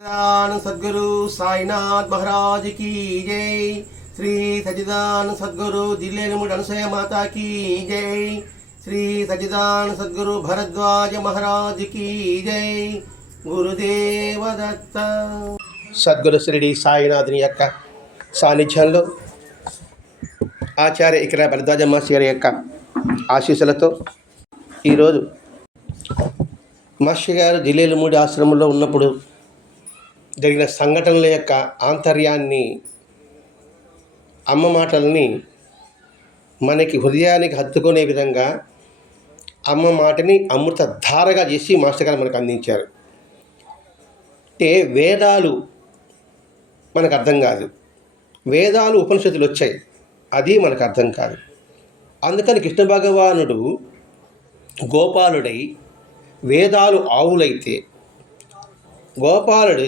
सद्गुरु साईनाथ महाराज की जय। श्री सच्चिदानंद सद्गुरु जिलेमुड़ अनुसया माता की जय। श्री सच्चिदानंद सद्गुरु भरद्वाज महाराज की जय। गुरुदेव दत्त। సద్గురు శ్రీ సాయినాథుని యొక్క సాన్నిధ్యంలో ఆచార్య ఇక్కడ భరద్వాజ మాస్టర్ గారి యొక్క ఆశీస్సులతో ఈరోజు మాస్టర్ గారు జిలేముడి ఆశ్రమంలో ఉన్నప్పుడు జరిగిన సంఘటనల యొక్క ఆంతర్యాన్ని, అమ్మ మాటల్ని మనకి హృదయానికి హత్తుకునే విధంగా అమ్మ మాటని అమృత ధారగా చేసి మాస్టర్ గారు మనకు అందించారు. అంటే వేదాలు మనకు అర్థం కాదు, వేదాలు ఉపనిషత్తులు వచ్చాయి, అది మనకు అర్థం కాదు. అందుకని కృష్ణ భగవానుడు గోపాలుడై వేదాలు ఆవులైతే గోపాలుడు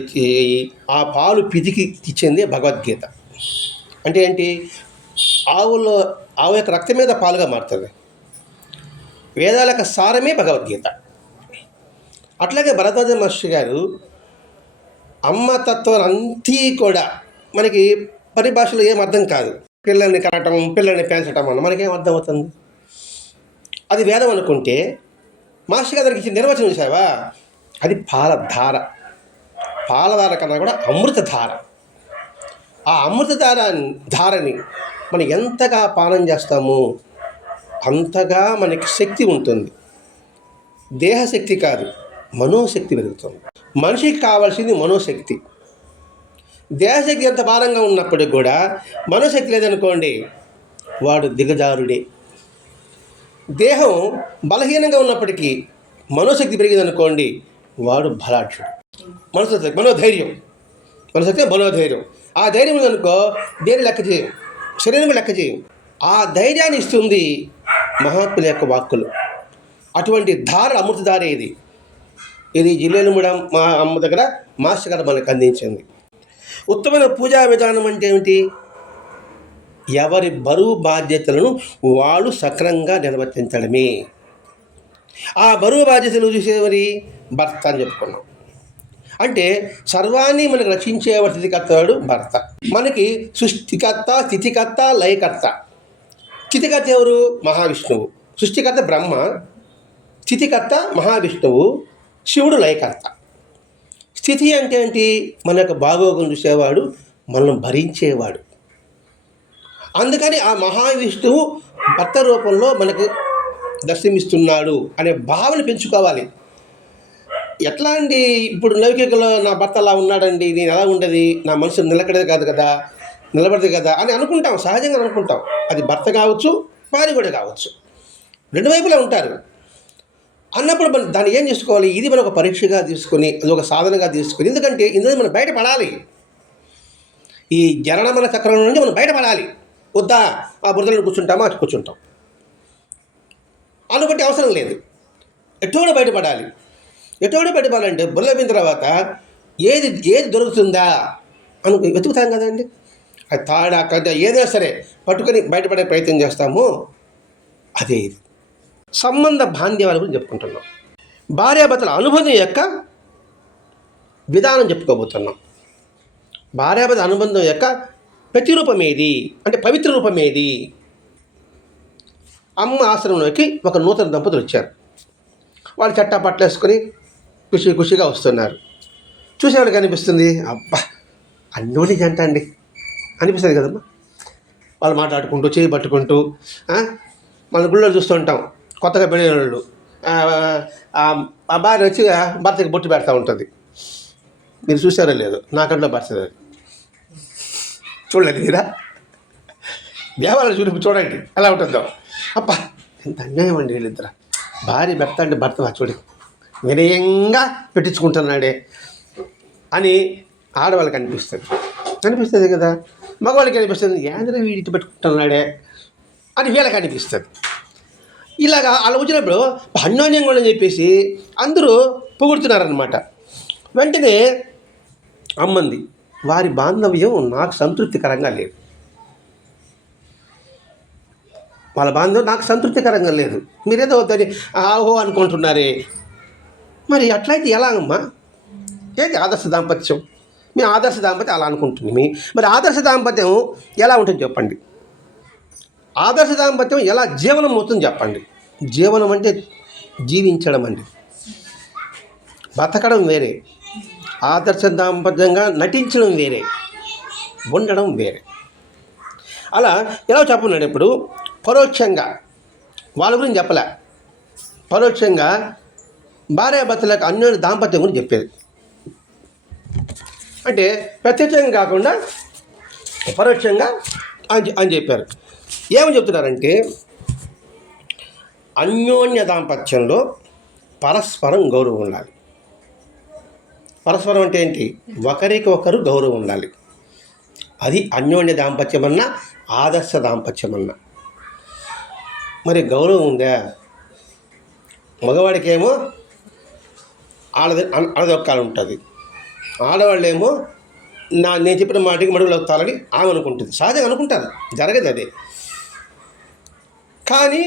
ఆ పాలు పితికి ఇచ్చింది భగవద్గీత. అంటే ఏంటి? ఆవు యొక్క రక్తం మీద పాలుగా మారుతుంది. వేదాల యొక్క సారమే భగవద్గీత. అట్లాగే భరద్వాజ మహర్షి గారు అమ్మ తత్వం అంతా కూడా మనకి పరిభాషలో ఏం అర్థం కాదు. పిల్లల్ని కనటం, పిల్లల్ని పెంచటం అన్న మనకేం అర్థం అవుతుంది? అది వేదం అనుకుంటే మాస్టర్ గారికి ఇచ్చిన నిర్వచనం చూసావా, అది పాలధార. పాలధార కన్నా కూడా అమృతధార. ఆ ధారని మనం ఎంతగా పానం చేస్తామో అంతగా మనకి శక్తి ఉంటుంది. దేహశక్తి కాదు, మనోశక్తి పెరుగుతుంది. మనిషికి కావాల్సింది మనోశక్తి. దేహశక్తి ఎంత భారంగా ఉన్నప్పటికి కూడా మనోశక్తి లేదనుకోండి, వాడు దిగజారుడే. దేహం బలహీనంగా ఉన్నప్పటికీ మనోశక్తి పెరిగిందనుకోండి, వాడు బలాఢ్యుడు. మనోధైర్యం, మనసక్తి మనోధైర్యం. ఆ ధైర్యం ఉందనుకో, దేని లెక్క చేయం, శరీరం లెక్క చేయం. ఆ ధైర్యాన్ని ఇస్తుంది మహాత్ముల యొక్క వాక్కులు. అటువంటి ధార అమృతధారే ఇది జిల్లేముడ మా అమ్మ దగ్గర మాస్టర్ గారు మనకు అందించింది. ఉత్తమమైన పూజా విధానం అంటే ఏమిటి? ఎవరి బరువు బాధ్యతలను వాళ్ళు సక్రమంగా నిర్వర్తించడమే. ఆ బరువు బాధ్యతలు చూసేవరి భర్త అని చెప్పుకున్నాం. అంటే సర్వాన్ని మనకు రక్షించేవాడు స్థితికర్తవాడు భర్త. మనకి సృష్టికర్త, స్థితికర్త, లయకర్త. స్థితికర్త ఎవరు? మహావిష్ణువు. సృష్టికర్త బ్రహ్మ, స్థితికర్త మహావిష్ణువు, శివుడు లయకర్త. స్థితి అంటే ఏంటి? మన యొక్క భాగోగం చూసేవాడు, మనం భరించేవాడు. అందుకని ఆ మహావిష్ణువు భర్త రూపంలో మనకు దర్శనమిస్తున్నాడు అనే భావన పెంచుకోవాలి. ఎట్లా అండి? ఇప్పుడు లౌకికలో నా భర్త అలా ఉన్నాడండి, నేను ఎలా ఉండదు, నా మనసు నిలకడేది కాదు కదా, నిలబడదు కదా అని అనుకుంటాం, సహజంగా అనుకుంటాం. అది భర్త కావచ్చు, భార్య కూడా కావచ్చు, రెండు వైపులా ఉంటారు. అన్నప్పుడు మనం దాన్ని ఏం చేసుకోవాలి? ఇది మనం ఒక పరీక్షగా తీసుకొని, అది ఒక సాధనగా తీసుకొని, ఎందుకంటే ఇందులో మనం బయటపడాలి. ఈ జననమన చక్రం నుంచి మనం బయటపడాలి. వద్దా ఆ బురదలో కూర్చుంటామా, అటు కూర్చుంటాం అనుకుంటే అవసరం లేదు. ఎటువంటి బయటపడాలి. ఎటువంటి బయటపడాలంటే బుర్రపోయిన తర్వాత ఏది దొరుకుతుందా అని వెతుకుతాం కదండి. అది తాడా కథ ఏదైనా సరే పట్టుకొని బయటపడే ప్రయత్నం చేస్తామో అదే ఇది. సంబంధ బాంధ్యాల గురించి చెప్పుకుంటున్నాం. భార్యాభర్తల అనుబంధం యొక్క విధానం చెప్పుకోబోతున్నాం. భార్యాభర్తల అనుబంధం యొక్క ప్రతిరూపం ఏది అంటే పవిత్ర రూపం ఏది? అమ్మ ఆశ్రమంలోకి ఒక నూతన దంపతులు వచ్చారు. వాళ్ళు చట్టా పట్లేసుకొని ఖుషిగా వస్తున్నారు. చూసేవాళ్ళకి అనిపిస్తుంది, అబ్బా అన్నోని జంట అండి అనిపిస్తుంది కదమ్మా. వాళ్ళు మాట్లాడుకుంటూ, చేయి పట్టుకుంటూ, మన గుళ్ళో చూస్తూ ఉంటాం కొత్తగా పెళ్ళిన వాళ్ళు. ఆ భార్య వచ్చి భర్తకి బొట్టు పెడతా ఉంటుంది. మీరు చూసారో లేదు, నా కంట్లో పడుతుంది. చూడలేదు మీరా? దేవాలయం చూడండి ఎలా ఉంటుందో. అబ్బా ఎంత అన్యాయం అండి వీళ్ళిద్దరు. భార్య భర్త అంటే భర్త చూడు వినయంగా పెట్టించుకుంటున్నాడే అని ఆడవాళ్ళకి అనిపిస్తుంది కదా. మగవాళ్ళకి అనిపిస్తుంది, ఏంద్ర వీడికి పెట్టుకుంటున్నాడే అని వీళ్ళకి అనిపిస్తుంది. ఇలాగా అలా వచ్చినప్పుడు అన్యోన్యంగా ఉండని చెప్పేసి అందరూ పొగుడుతున్నారనమాట. వెంటనే అమ్మంది, వారి బాంధవ్యం నాకు సంతృప్తికరంగా లేదు, వాళ్ళ బాంధవ్యం నాకు సంతృప్తికరంగా లేదు, మీరేదో దాన్ని ఆహో అనుకుంటున్నారే, మరి అట్లయితే ఎలాగమ్మా? ఏంటి ఆదర్శ దాంపత్యం? మీ ఆదర్శ దాంపత్యం అలా అనుకుంటుంది. మరి ఆదర్శ దాంపత్యం ఎలా ఉంటుంది చెప్పండి? ఆదర్శ దాంపత్యం ఎలా జీవనం అవుతుంది చెప్పండి? జీవనం అంటే జీవించడం అండి, బతకడం వేరే. ఆదర్శ దాంపత్యంగా నటించడం వేరే, ఉండడం వేరే. అలా ఎలా చెప్పన్నాడు? ఇప్పుడు పరోక్షంగా వాళ్ళ గురించి చెప్పలే, పరోక్షంగా భార్యాభర్తలకు అన్యోన్య దాంపత్యం గురించి చెప్పేది. అంటే ప్రత్యక్షంగా కాకుండా పరోక్షంగా అని చెప్పారు. ఏమని చెప్తున్నారంటే, అన్యోన్య దాంపత్యంలో పరస్పరం గౌరవం ఉండాలి. పరస్పరం అంటే ఏంటి? ఒకరికి ఒకరు గౌరవం ఉండాలి. అది అన్యోన్య దాంపత్యం అన్నా, ఆదర్శ దాంపత్యం అన్నా. మరి గౌరవం ఉందా? మగవాడికేమో ఆడదొక్కాలి ఉంటుంది, ఆడవాళ్ళేమో నేను చెప్పిన మాటకి మడుగులు అవుతాలని ఆమె అనుకుంటుంది. సహజంగా అనుకుంటారు, జరగదు అదే. కానీ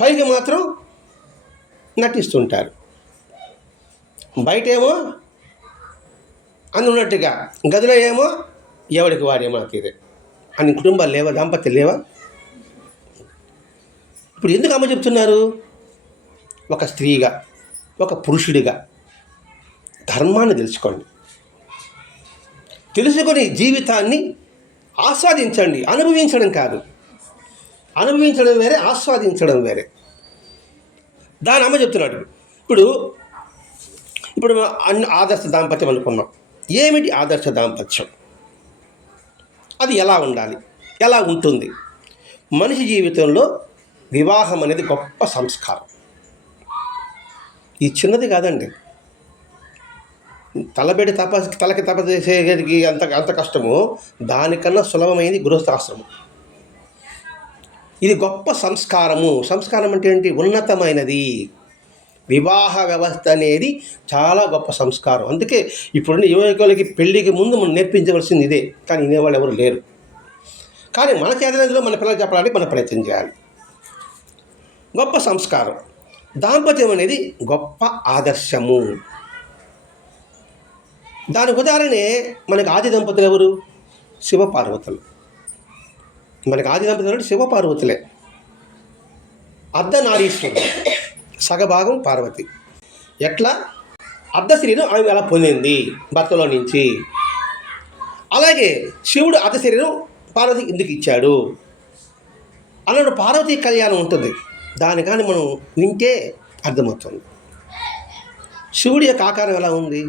పైకి మాత్రం నటిస్తుంటారు. బయటేమో అందున్నట్టుగా, గదిలో ఏమో ఎవడికి వాడేమో తీరే అని కుటుంబాలు లేవా? దాంపత్యం లేవా? ఇప్పుడు ఎందుకు అమ్మ చెప్తున్నారు? ఒక స్త్రీగా, ఒక పురుషుడిగా ధర్మాన్ని తెలుసుకోండి, తెలుసుకొని జీవితాన్ని ఆస్వాదించండి. అనుభవించడం కాదు, అనుభవించడం వేరే, ఆస్వాదించడం వేరే. దాని అమ్మ చెప్తున్నాడు. ఇప్పుడు ఆదర్శ దాంపత్యం అనుకున్నాం. ఏమిటి ఆదర్శ దాంపత్యం? అది ఎలా ఉండాలి, ఎలా ఉంటుంది? మనిషి జీవితంలో వివాహం అనేది గొప్ప సంస్కారం. ఇది చిన్నది కాదండి. తలకి తప చేసేది అంత కష్టము, దానికన్నా సులభమైనది గృహస్థాశ్రమం. ఇది గొప్ప సంస్కారము. సంస్కారం అంటే ఏంటి? ఉన్నతమైనది. వివాహ వ్యవస్థ అనేది చాలా గొప్ప సంస్కారం. అందుకే ఇప్పుడున్న యువకులకి పెళ్ళికి ముందు మనం నేర్పించవలసింది ఇదే. కానీ వినేవాళ్ళు ఎవరు లేరు. కానీ మన చేతనదిలో మన పిల్లలు చెప్పడానికి మనం ప్రయత్నం చేయాలి. గొప్ప సంస్కారం. దాంపత్యం అనేది గొప్ప ఆదర్శము. దానికి ఉదాహరణే మనకి ఆది దంపతులు ఎవరు? శివపార్వతులు. మనకి ఆది దంపతులు అంటే శివపార్వతులే. అర్ధనారీశ్వరుడు, సగభాగం పార్వతి. ఎట్లా? అర్ధశరీరం ఆమె ఎలా పొందింది భర్తలో నుంచి, అలాగే శివుడు అర్ధశరీరం పార్వతికి ఎందుకు ఇచ్చాడు అన్నాడు. పార్వతీ కళ్యాణం ఉంటుంది. దాని కానీ మనం వింటే అర్థమవుతుంది. శివుడి యొక్క ఆకారం ఎలా ఉంది?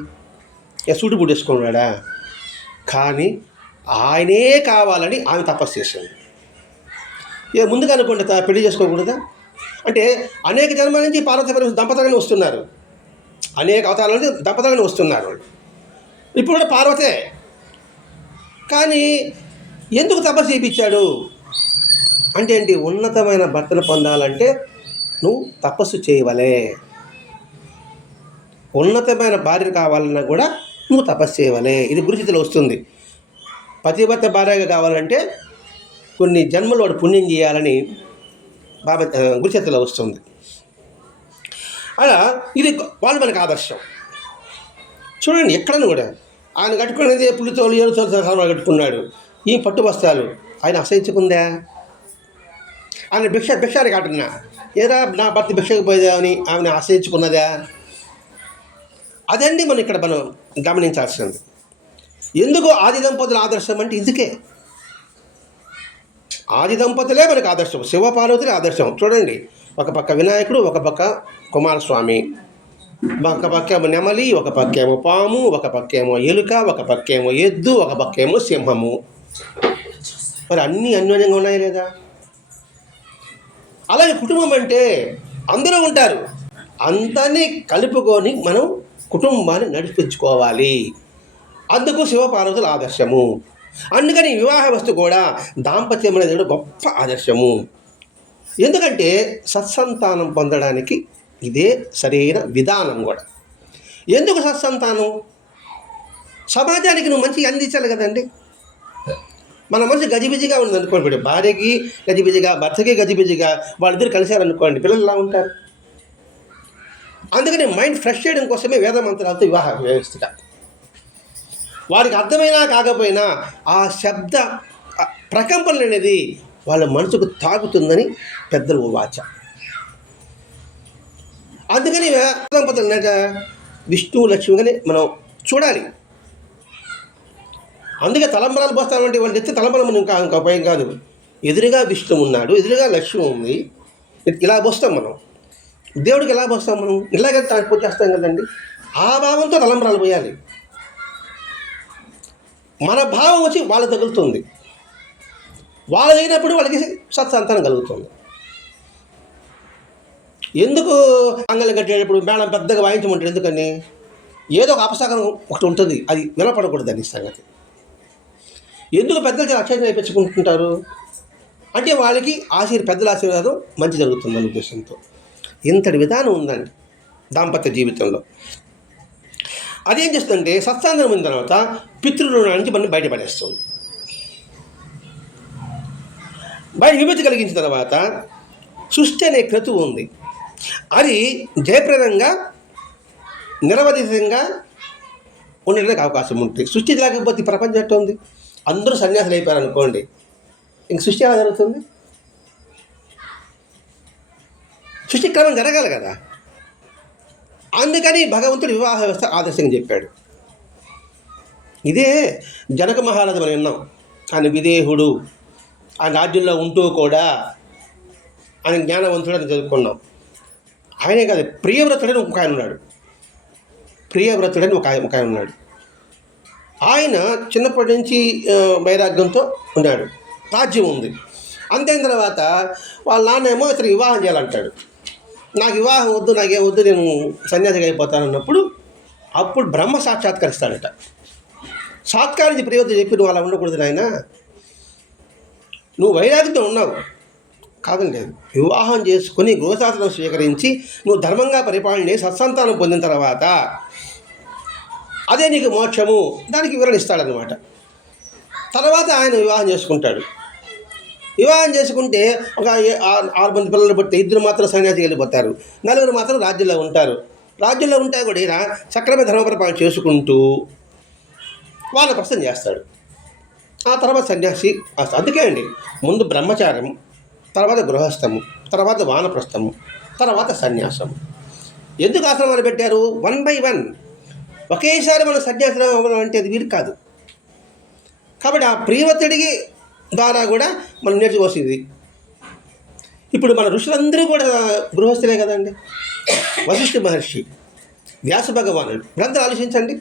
సూటి బుడేసుకున్నాడా? కానీ ఆయనే కావాలని ఆమె తపస్సు చేసింది. ముందుగా అనుకోండి, పెళ్లి చేసుకోకూడదా? అంటే అనేక జన్మల నుంచి పార్వతీ పరమేశ్వరుడు దంపతులుగానే వస్తున్నారు, అనేక అవతారాల నుంచి దంపతులుగానే వస్తున్నారు. ఇప్పుడు కూడా పార్వతే. కానీ ఎందుకు తపస్సు చేయించాడు అంటే ఏంటి? ఉన్నతమైన భర్తను పొందాలంటే నువ్వు తపస్సు చేయవలే. ఉన్నతమైన భార్య కావాలన్నా కూడా నువ్వు తపస్సు చేయవలే. ఇది గురుచితిలో వస్తుంది. పతివ్రత భార్యగా కావాలంటే కొన్ని జన్మలు వాడు పుణ్యం చేయాలని గురుచితిలో వస్తుంది. అలా ఇది వాళ్ళు మనకు ఆదర్శం. చూడండి, ఎక్కడన్నా కూడా ఆయన కట్టుకునేది పులితోలు ఏలుతోలు కట్టుకున్నాడు. ఈ పట్టు వస్త్రాలు ఆయన అసహించుకుందా? ఆయన భిక్షానికి అంటున్నా, ఏరా నా భర్త భిక్షకు పోయేదామని ఆమెను ఆశ్రయించుకున్నదా? అదండి మనం గమనించాల్సింది. ఎందుకు ఆది దంపతుల ఆదర్శం అంటే ఇందుకే. ఆది దంపతులే మనకు ఆదర్శం, శివపార్వతులే ఆదర్శం. చూడండి, ఒక పక్క వినాయకుడు, ఒక పక్క కుమారస్వామి, ఒక పక్కేమో నెమలి, ఒక పక్కేమో పాము, ఒక పక్కేమో ఎలుక, ఒక పక్కేమో ఎద్దు, ఒక పక్కేమో సింహము. మరి అన్నీ అన్యోన్యంగా ఉన్నాయి లేదా? అలాగే కుటుంబం అంటే అందరూ ఉంటారు, అందరినీ కలుపుకొని మనం కుటుంబాన్ని నడిపించుకోవాలి. అందుకు శివపార్వతుల ఆదర్శము. అందుకని వివాహ వ్యవస్థ కూడా దాంపత్యం అనేది గొప్ప ఆదర్శము. ఎందుకంటే సత్సంతానం పొందడానికి ఇదే సరైన విధానం కూడా. ఎందుకు సత్సంతానం? సమాజానికి నువ్వు మంచి అందించాలి కదండి. మన మనసు గజిబిజిగా ఉంది అనుకోండి, భార్యకి గజిబిజిగా, భర్తకి గజిబిజిగా, వాళ్ళిద్దరు కలిశారనుకోండి, పిల్లలు ఎలా ఉంటారు? అందుకని మైండ్ ఫ్రెష్ చేయడం కోసమే వేద మంత్రాలతో వివాహ వ్యవస్థ. వారికి అర్థమైనా కాకపోయినా ఆ శబ్ద ప్రకంపనలు అనేది వాళ్ళ మనసుకు తాగుతుందని పెద్దలు వాచ. అందుకని దంపతులు విష్ణు లక్ష్మిగానే మనం చూడాలి. అందుకే తలంబరాలు పోస్తామంటే వాళ్ళు ఎత్తే తలంబరం ఇంకా భయం కాదు. ఎదురుగా విష్ణు ఉన్నాడు, ఎదురుగా లక్ష్మి ఉంది, ఇలా పోస్తాం మనం. దేవుడికి ఎలా పోస్తాం మనం? ఇలాగే పూజ చేస్తాం కదండి. ఆ భావంతో తలంబరాలు పోయాలి. మన భావం వచ్చి వాళ్ళకి తగులుతుంది. వాళ్ళు అయినప్పుడు వాళ్ళకి సత్సంతానం కలుగుతుంది. ఎందుకు అంగళం కట్టేటప్పుడు మేళం పెద్దగా వాయించమంటారు? ఎందుకని? ఏదో ఒక అపసకరం ఒకటి ఉంటుంది, అది వినపడకూడదు అని సంగతి. ఎందుకు పెద్దలకి అక్షరం నేర్పించుకుంటుంటారు అంటే వాళ్ళకి పెద్దల ఆశీర్వాదం మంచి జరుగుతుందనే ఉద్దేశంతో. ఇంతటి విధానం ఉందండి దాంపత్య జీవితంలో. అదేం చేస్తుందంటే సత్సాంగం అయిన తర్వాత పితృరుణ నుంచి మనం బయటపడేస్తుంది. విభూతి కలిగించిన తర్వాత సృష్టి అనే క్రతువు ఉంది. అది జయప్రదంగా నిరవధికంగా ఉండడానికి అవకాశం ఉంటుంది. సృష్టి లేకపోతే ప్రపంచం ఎట్లా ఉంది? అందరూ సన్యాసులు అయిపోయారు అనుకోండి, ఇంక సృష్టి ఎలా జరుగుతుంది? సృష్టి క్రమం జరగాలి కదా. అందుకని భగవంతుడు వివాహ వ్యవస్థ ఆదర్శంగా చెప్పాడు. ఇదే జనక మహారాజు మనం విన్నాం. ఆయన విదేహుడు, ఆ రాజ్యంలో ఉంటూ కూడా ఆయన జ్ఞానవంతుడు అని చదువుకున్నాం. ఆయనే కాదు, ప్రియవ్రతుడని ఒక ఆయన ఉన్నాడు. ప్రియవ్రతుడని ఒక ఆయన ఉన్నాడు. ఆయన చిన్నప్పటి నుంచి వైరాగ్యంతో ఉన్నాడు. రాజ్యం ఉంది. అంతైన తర్వాత వాళ్ళ నాన్నేమో ఇతను వివాహం చేయాలంటాడు. నాకు వివాహం వద్దు, నాకేం వద్దు, నేను సన్యాసిగా అయిపోతానన్నప్పుడు అప్పుడు బ్రహ్మ సాక్షాత్కరిస్తాడట. సాత్కారించి ప్రియవతి చెప్పి నువ్వు అలా ఉండకూడదు నాయన, నువ్వు వైరాగ్యంతో ఉన్నావు కాదండి. వివాహం చేసుకుని గృహశాస్త్రం స్వీకరించి నువ్వు ధర్మంగా పరిపాలన సత్సంతానం పొందిన తర్వాత అదే నీకు మోక్షము, దానికి వివరణ ఇస్తాడనమాట. తర్వాత ఆయన వివాహం చేసుకుంటాడు. వివాహం చేసుకుంటే ఒక 6 మంది పిల్లలు పుట్టి 2 మాత్రం సన్యాసికి వెళ్ళిపోతారు, 4 మాత్రం రాజ్యంలో ఉంటారు. రాజ్యంలో ఉంటే కూడా ఈయన సక్రమ ధర్మపరిపాలన చేసుకుంటూ వానప్రస్థం చేస్తాడు. ఆ తర్వాత సన్యాసి. అందుకే అండి ముందు బ్రహ్మచారం, తర్వాత గృహస్థము, తర్వాత వానప్రస్థము, తర్వాత సన్యాసము. ఎందుకు ఆశ్రమాలు పెట్టారు? 1 by 1 ఒకేసారి మన సన్యాసం అవ్వడం అంటే అది వీలు కాదు. కాబట్టి ఆ ప్రియవతుడికి ద్వారా కూడా మనం నేర్చుకోవాల్సింది. ఇప్పుడు మన ఋషులందరూ కూడా గృహస్థులే కదండి. వశిష్ఠ మహర్షి, వ్యాస భగవానుడు, గ్రంథాలు ఆలోచించండి,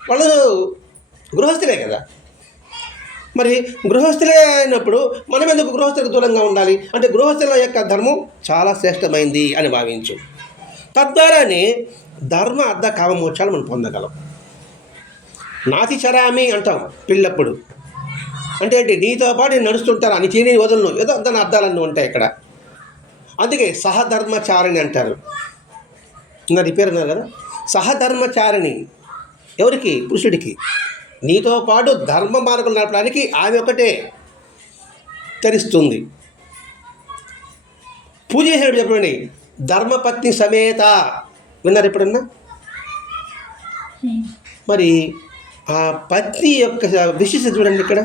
వాళ్ళు గృహస్థులే కదా. మరి గృహస్థులే అయినప్పుడు మనం ఎందుకు గృహస్థులకు దూరంగా ఉండాలి? అంటే గృహస్థుల యొక్క ధర్మం చాలా శ్రేష్టమైంది అని భావించు. తద్వారానే ధర్మ అర్థ కామమోక్షాలు మనం పొందగలం. నాతి చరామి అంటాం పిల్లప్పుడు. అంటే ఏంటి? నీతో పాటు నేను నడుస్తుంటాను అని చేయని వదలను, ఏదో దాని అర్థాలన్నీ ఉంటాయి ఇక్కడ. అందుకే సహధర్మచారిణి అంటారు. నా రిపేర్ అన్నారు కదా, సహధర్మచారిణి. ఎవరికి? పురుషుడికి. నీతో పాటు ధర్మ మార్గం నడపడానికి ఆమె ఒకటే తెలుస్తుంది. పూజ చేసేటప్పుడు చెప్పండి, ధర్మపత్ని సమేత. విన్నారు ఎప్పుడన్నా? మరి ఆ పత్ని యొక్క విశిష్టత చూడండి. ఇక్కడ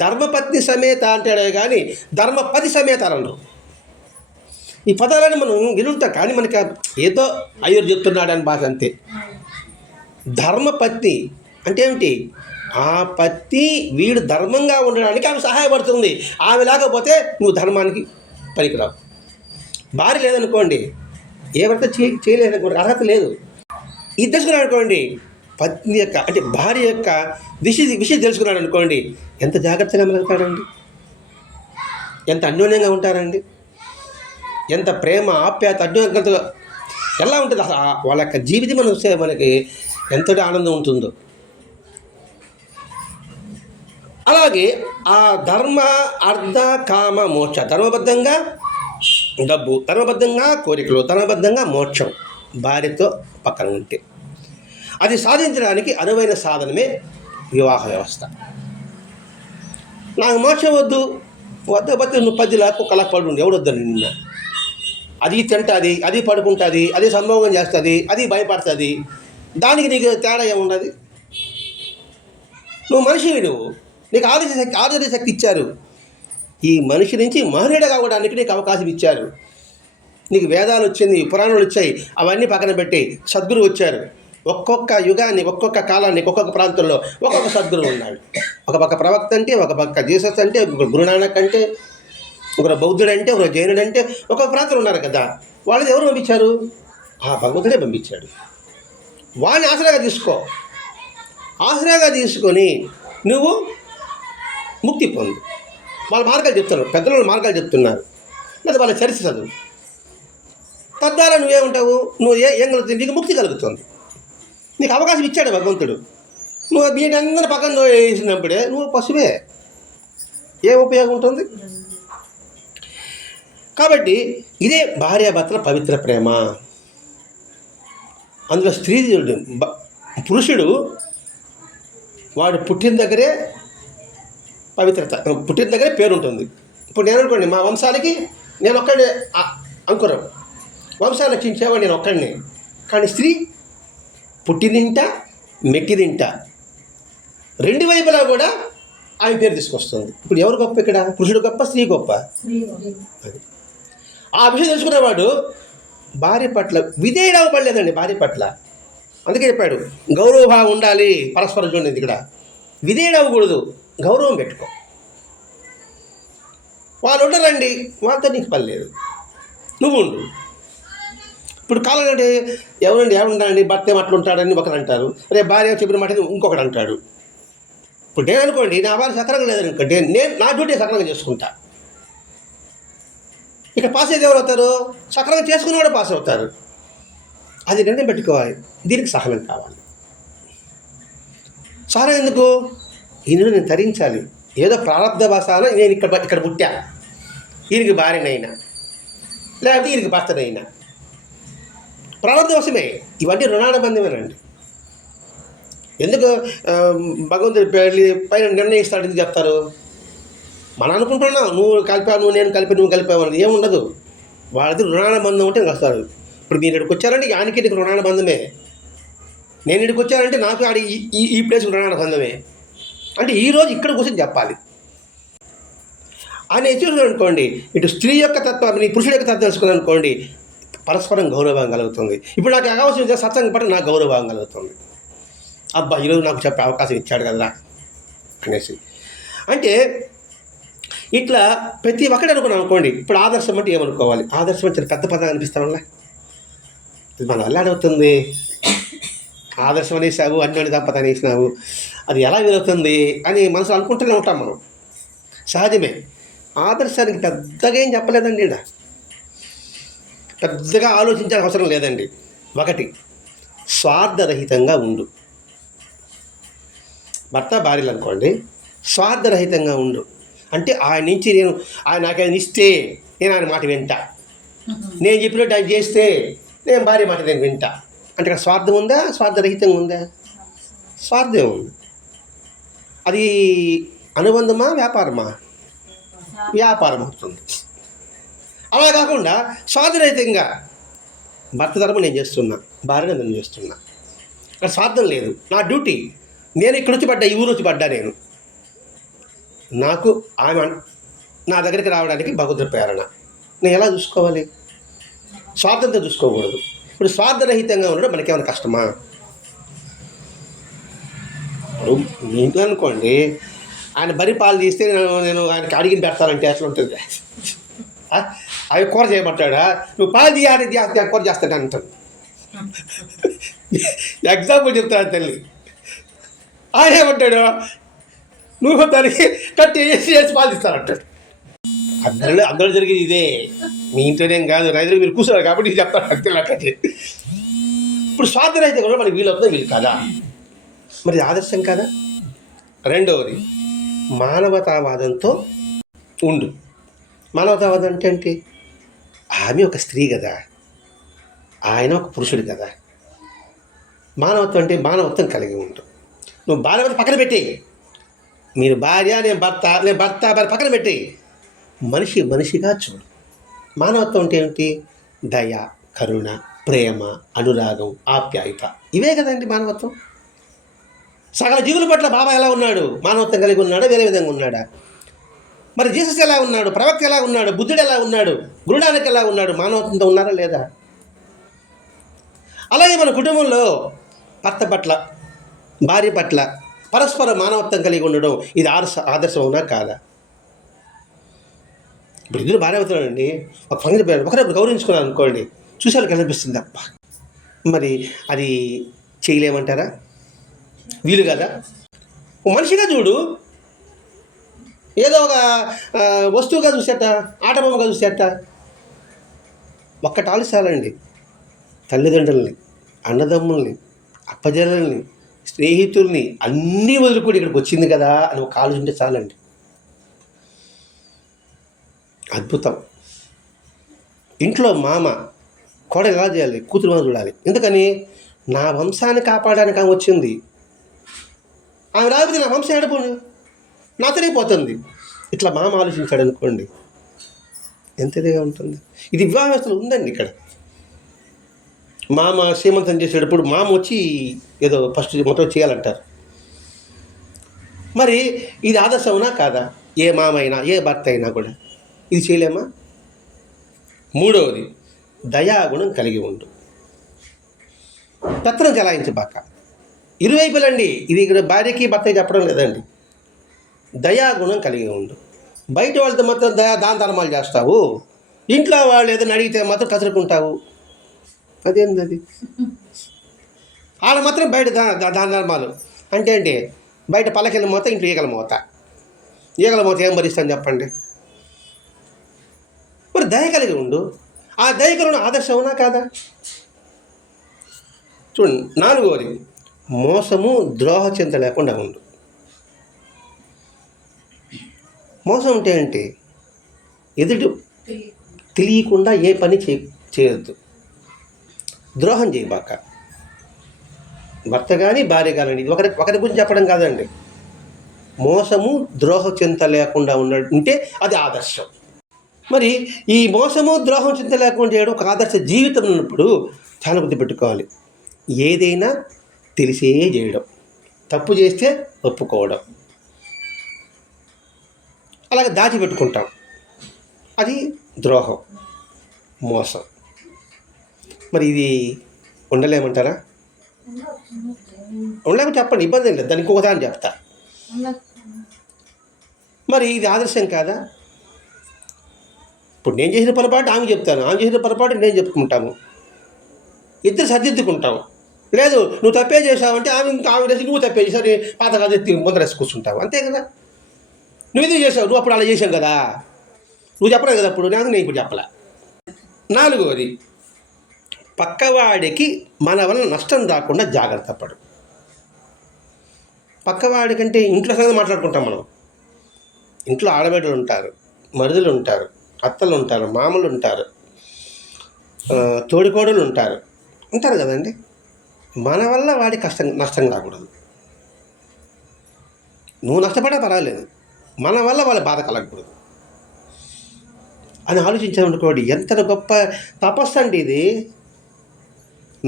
ధర్మపత్ని సమేత అంటాడే కానీ ధర్మపతి సమేత అనరు. ఈ పదాలను మనం వినుంటాం కానీ మనకి ఏదో అయ్యూరు చెప్తున్నాడు అని భాష అంతే. ధర్మపత్ని అంటే ఏమిటి? ఆ పత్ని వీడు ధర్మంగా ఉండడానికి ఆమె సహాయపడుతుంది. ఆమె లేకపోతే నువ్వు ధర్మానికి పనికిరావు. భార్య లేదనుకోండి, ఏ వ్రత చేయలేదనుకోండి, అర్హత లేదు. ఇది తెలుసుకున్నాడు అనుకోండి, పత్ని యొక్క అంటే భార్య యొక్క విషయం తెలుసుకున్నాడు అనుకోండి, ఎంత జాగ్రత్తగా మెలుగుతాడండి, ఎంత అన్యోన్యంగా ఉంటారండి, ఎంత ప్రేమ ఆప్యాయత అన్యోన్యంగా ఎలా ఉంటుంది అసలు వాళ్ళ యొక్క జీవితం మనం వస్తే మనకి ఎంతటి ఆనందం ఉంటుందో. అలాగే ఆ ధర్మ అర్థ కామ మోక్ష, ధర్మబద్ధంగా డబ్బు, ధర్మబద్ధంగా కోరికలు, ధర్మబద్ధంగా మోక్షం భార్యతో పక్కన ఉంటే అది సాధించడానికి అనువైన సాధనమే వివాహ వ్యవస్థ. నాకు మోక్షం వద్దు, వద్ద నువ్వు 10 లాక్ 1 లాక్ పడు ఎవడు వద్దని నిన్న అది తింటుంది, అది పడుకుంటుంది, అది సంభోగం చేస్తుంది, అది భయపడుతుంది. దానికి నీకు తేడా ఏమున్నది? నువ్వు మనిషివి, నీకు ఆలోచన శక్తి ఇచ్చారు. ఈ మనిషి నుంచి మహనీయుడు కావడానికి నీకు అవకాశం ఇచ్చారు. నీకు వేదాలు వచ్చింది, పురాణాలు వచ్చాయి, అవన్నీ పక్కన పెట్టి సద్గురువు వచ్చారు. ఒక్కొక్క యుగాన్ని, ఒక్కొక్క కాలాన్ని, ఒక్కొక్క ప్రాంతంలో ఒక్కొక్క సద్గురువు ఉన్నాడు. ఒక పక్క ప్రవక్త అంటే, ఒక పక్క జీసస్ అంటే, ఒక గురునానక్ అంటే, ఒకరు బౌద్ధుడు అంటే, ఒకరు జైనుడు అంటే, ఒక్కొక్క ప్రాంతంలో ఉన్నారు కదా. వాళ్ళని ఎవరు పంపించారు? ఆ భగవంతుడే పంపించాడు. వాడిని ఆశ్రయంగా తీసుకో. ఆశ్రయంగా తీసుకొని నువ్వు ముక్తి పొందు. వాళ్ళ మార్గాలు చెప్తున్నారు, పెద్దల మార్గాలు చెప్తున్నారు, లేదా వాళ్ళ చరిత్ర చదువు. తద్వారా నువ్వేముంటావు? నువ్వు ఏం కలుగుతుంది? నీకు ముక్తి కలుగుతుంది. నీకు అవకాశం ఇచ్చాడు భగవంతుడు. నువ్వు దీనందరూ పక్కన వేసినప్పుడే నువ్వు పశువే. ఏ ఉపయోగం ఉంటుంది? కాబట్టి ఇదే భార్యాభర్తల పవిత్ర ప్రేమ. అందులో స్త్రీ పురుషుడు వాడు పుట్టిన దగ్గరే పవిత్రత, పుట్టిన దగ్గరే పేరు ఉంటుంది. ఇప్పుడు నేను అనుకోండి, మా వంశానికి నేను ఒక్కడే అంకురం, వంశాన్ని రక్షించేవాడు నేను ఒక్కడిని. కానీ స్త్రీ పుట్టినింట మెట్టినింట రెండు వైపులా కూడా ఆయన పేరు తీసుకొస్తుంది. ఇప్పుడు ఎవరు గొప్ప ఇక్కడ? పురుషుడు గొప్ప, స్త్రీ గొప్ప? అది ఆ విషయం తెలుసుకునేవాడు భార్య పట్ల విధేయుడు అవ్వబడలేదండి. భార్య పట్ల అందుకే చెప్పాడు, గౌరవభావం ఉండాలి. పరస్పరం చూడండి, ఇక్కడ విధేయుడు అవ్వకూడదు, గౌరవం పెట్టుకో. వాళ్ళు ఉండరండి, వాళ్ళతో నీకు పని లేదు, నువ్వు ఉండు. ఇప్పుడు కాలం అంటే ఎవరండి ఏమంటారండి, భర్త ఏమట్లుంటాడని ఒకరు అంటారు, రేపు భార్య చెప్పిన మాట ఇంకొకటి అంటాడు. ఇప్పుడు నేను అనుకోండి, నా భార్య సక్రంగా లేదనుకోండి, నేను నా డ్యూటీ సక్రంగా చేసుకుంటా. ఇక పాస్ అయితే ఎవరు అవుతారు? సక్రంగా చేసుకుని కూడా పాస్ అవుతారు. అది నిర్ణయం పెట్టుకోవాలి. దీనికి సహనం కావాలి. సహనం ఎందుకు? ఈయనను నేను తరించాలి. ఏదో ప్రారంధ భాషన నేను ఇక్కడ పుట్టా, ఈయనకి భార్యనైనా లేకపోతే ఈయనకి భర్తనైనా ప్రారంధ వశమే. ఇవన్నీ రుణానుబంధమేనండి. ఎందుకు భగవంతుడి పైన నిర్ణయిస్తాడు? ఎందుకు చెప్తారు? మనం అనుకుంటున్నాం, నువ్వు కలిపావు, నువ్వు నేను కలిపి నువ్వు కలిపావు అనేది ఏముండదు. వాళ్ళది రుణానుబంధం ఉంటే వస్తారు. ఇప్పుడు మీరు ఇక్కడికి వచ్చారంటే ఆయనకి ఇక్కడికి రుణానుబంధమే. నేను ఇక్కడికి వచ్చానంటే నాకు ఆడి ఈ ప్లేస్కి రుణానుబంధమే. అంటే ఈరోజు ఇక్కడ కూర్చొని చెప్పాలి ఆయన ఎదురు అనుకోండి. ఇటు స్త్రీ యొక్క తత్వాన్ని, పురుషుడి యొక్క తత్వం తెలుసుకుని అనుకోండి, పరస్పరం గౌరవం కలుగుతుంది. ఇప్పుడు నాకు అవకాశం సత్సంగం పట్ల నాకు గౌరవం కలుగుతుంది. అబ్బా, ఈరోజు నాకు చెప్పే అవకాశం ఇచ్చాడు కదా అనేసి. అంటే ఇట్లా ప్రతి ఒక్కటి అనుకున్నాం అనుకోండి. ఇప్పుడు ఆదర్శం అంటే ఏమనుకోవాలి? ఆదర్శం అంటే పెద్ద పదం అనిపిస్తాంలే, ఇది మన వల్ల అడుగుతుంది. ఆదర్శం అనేసావు, అన్ని దంపత అనేసినావు, అది ఎలా వీలవుతుంది అని మనసు అనుకుంటూనే ఉంటాం మనం. సహజమే. ఆదర్శానికి పెద్దగా ఏం చెప్పలేదండి. ఇక్కడ పెద్దగా ఆలోచించాల్సిన అవసరం లేదండి. ఒకటి, స్వార్థరహితంగా ఉండు. భర్త భార్యలు అనుకోండి, స్వార్థరహితంగా ఉండు. అంటే ఆయన నుంచి ఆయన నాకు ఆయన ఇస్తే నేను ఆయన మాట వింటా, నేను చెప్పినట్టు ఆయన చేస్తే నేను భార్య మాట నేను వింటా. అంటే ఇక్కడ స్వార్థం ఉందా? స్వార్థరహితంగా ఉందా? స్వార్థం ఉంది. అది అనుబంధమా? వ్యాపారమా? వ్యాపారం అవుతుంది. అలా కాకుండా స్వార్థరహితంగా భర్త ధర్మం నేను చేస్తున్నా, భార్యను నేను చేస్తున్నా. అక్కడ స్వార్థం లేదు. నా డ్యూటీ, నేను ఇక్కడ వచ్చి పడ్డా, ఈ ఊరు వచ్చి పడ్డా, నాకు ఆమె నా దగ్గరికి రావడానికి భగవంతుడి ప్రేరణ. నేను ఎలా చూసుకోవాలి? స్వార్థంతో చూసుకోకూడదు. ఇప్పుడు స్వార్థరహితంగా ఉండడం మనకేమైనా కష్టమా? ఇప్పుడు మీ ఇంట్లో అనుకోండి, ఆయన బరి పాలు తీస్తే నేను ఆయనకి అడిగిన పెడతానంటే అట్లా ఉంటుంది. అవి కూర చేయమంటాడా? నువ్వు పాలు తీయాలి, కూర చేస్తాడు అంటాడు. ఎగ్జాంపుల్ చెప్తాడు తల్లి. ఆయన ఏమంటాడు? నువ్వు దానికి కట్టి వేసి పాలు తీస్తానంటాడు. అందరూ జరిగేది ఇదే. మీ ఇంట్లోనేం కాదు, రైతులు మీరు కూర్చున్నారు కాబట్టి చెప్తాను అంతే. అట్లే ఇప్పుడు స్వార్థరహితంగా కూడా మనకి వీలవుతుందో వీలు కాదా? మరి ఆదర్శం కాదా? రెండవది, మానవతావాదంతో ఉండు. మానవతావాదం అంటే ఏంటి? ఆమె ఒక స్త్రీ కదా, ఆయన ఒక పురుషుడు కదా. మానవత్వం అంటే మానవత్వం కలిగి ఉండు. నువ్వు భార్య పక్కన పెట్టి, మీరు భార్య, నేను భర్త భార్య పక్కన పెట్టి మనిషిగా చూడు. మానవత్వం అంటే ఏమిటి? దయ, కరుణ, ప్రేమ, అనురాగం, ఆప్యాయత, ఇవే కదండి మానవత్వం. సకల జీవుల పట్ల బాబా ఎలా ఉన్నాడు? మానవత్వం కలిగి ఉన్నాడా? వేరే విధంగా ఉన్నాడా? మరి జీసస్ ఎలా ఉన్నాడు? ప్రవక్త ఎలా ఉన్నాడు? బుద్ధుడు ఎలా ఉన్నాడు? గురునానక్ ఎలా ఉన్నాడు? మానవత్వంతో ఉన్నారా లేదా? అలాగే మన కుటుంబంలో భర్త పట్ల, భార్య పట్ల పరస్పర మానవత్వం కలిగి ఉండడం ఇది ఆదర్శం అవునా కాదా? ఇప్పుడు ఇద్దరు భార్య అవుతున్నాడండి, ఒక ఫంక్షన్ పేరు ఒకరు గౌరవించుకున్నాను అనుకోండి, చూసేవాళ్ళు కనిపిస్తుంది తప్ప మరి అది చేయలేమంటారా? వీలు కదా. మనిషిగా చూడు, ఏదో ఒక వస్తువుగా చూసేట, ఆట బొమ్మగా చూసేట. ఒక్కటి ఆలోచించాలండి, తల్లిదండ్రుల్ని, అన్నదమ్ముల్ని, అప్పజనుల్ని, స్నేహితుల్ని అన్నీ వదులుకొని ఇక్కడికి వచ్చింది కదా అని ఒక ఆలోచింటే చాలండి. అద్భుతం. ఇంట్లో మామ కోడలు ఎలా చేయాలి? కూతురు మీద చూడాలి. ఎందుకని? నా వంశాన్ని కాపాడడానికి ఆమె వచ్చింది. ఆమె రాకపోతే నా వంశం ఏడపోను, నాతోనే పోతుంది. ఇట్లా మామ ఆలోచించాడు అనుకోండి, ఎంత ఇదిగా ఉంటుంది. ఇది వివాహ వ్యవస్థలో ఉందండి. ఇక్కడ మామ శ్రీమంతం చేసేటప్పుడు మామ వచ్చి ఏదో ఫస్ట్ మొత్తం చేయాలంటారు. మరి ఇది ఆదర్శమవునా కాదా? ఏ మామ అయినా, ఏ భర్త అయినా కూడా ఇది చేయలేమా? మూడవది, దయాగుణం కలిగి ఉండు. పెత్తనం చెలాయించబాక. ఇరువైపులండి. ఇది ఇక్కడ భార్యకి భర్తకి చెప్పడం లేదండి. దయాగుణం కలిగి ఉండు. బయట వాళ్ళతో మాత్రం దాన ధర్మాలు చేస్తావు, ఇంట్లో వాళ్ళు ఏదైనా అడిగితే మాత్రం కసురుకుంటావు. అదేంది అది? వాళ్ళు మాత్రం బయట దాన ధర్మాలు అంటే ఏంటి? బయట పల్లకిల మోత, ఇంట్లో ఈగల మోత. ఈగల మోత ఏం భరిస్తాను చెప్పండి? మరి దయ కలిగి ఉండు. ఆ దయ కలిగిన ఆదర్శం అవునా కాదా? చూడండి, నాలుగవది, మోసము ద్రోహచింత లేకుండా ఉండు. మోసం అంటే ఏంటి? ఎదుటి తెలియకుండా ఏ పని చేయొద్దు. ద్రోహం చేయబాక. భర్త కానీ భార్య కానివ్వండి, ఇది ఒకరి గురించి చెప్పడం కాదండి. మోసము ద్రోహ చింత లేకుండా ఉంటే అది ఆదర్శం. మరి ఈ మోసము ద్రోహం చింత లేకుండా చేయడం ఒక ఆదర్శ జీవితం ఉన్నప్పుడు చాలా గుర్తుపెట్టుకోవాలి. ఏదైనా తెలిసే చేయడం, తప్పు చేస్తే ఒప్పుకోవడం, అలాగే దాచిపెట్టుకుంటాం, అది ద్రోహం, మోసం. మరి ఇది ఉండలేమంటారా? ఉండలేమని చెప్పండి, ఇబ్బంది ఏం లేదు, దానికి ఇంకొకదాన్ని చెప్తా. మరి ఇది ఆదర్శం కాదా? ఇప్పుడు నేను చేసిన పొరపాటు ఆమె చెప్తాను, ఆమె చేసిన పొరపాటు నేను చెప్పుకుంటాము, ఇద్దరు సర్దిద్దుకుంటాము. లేదు నువ్వు తప్పే చేసావంటే ఆమె చేసి నువ్వు తప్పే చేసావు, పాత కాదు ఎత్తి ముందరేసి కూర్చుంటావు, అంతే కదా. నువ్వు ఎందుకు చేసావు? నువ్వు అప్పుడు అలా చేసావు కదా, నువ్వు చెప్పలేదు కదా అప్పుడు, నేను ఇప్పుడు చెప్పలే. నాలుగవది, పక్కవాడికి మన వలన నష్టం రాకుండా జాగ్రత్త పడు. పక్కవాడికంటే ఇంట్లో సంగతి మాట్లాడుకుంటాం మనం. ఇంట్లో ఆడబిడ్డలు ఉంటారు, మరుదులు ఉంటారు, అత్తలు ఉంటారు, మామలు ఉంటారు, తోడికోడలు ఉంటారు కదండి. మన వల్ల వాడికి నష్టం రాకూడదు. నువ్వు నష్టపడా పర్వాలేదు, మన వల్ల వాళ్ళ బాధ కలగకూడదు అని ఆలోచించామనుకోండి, ఎంత గొప్ప తపస్సు అండి ఇది.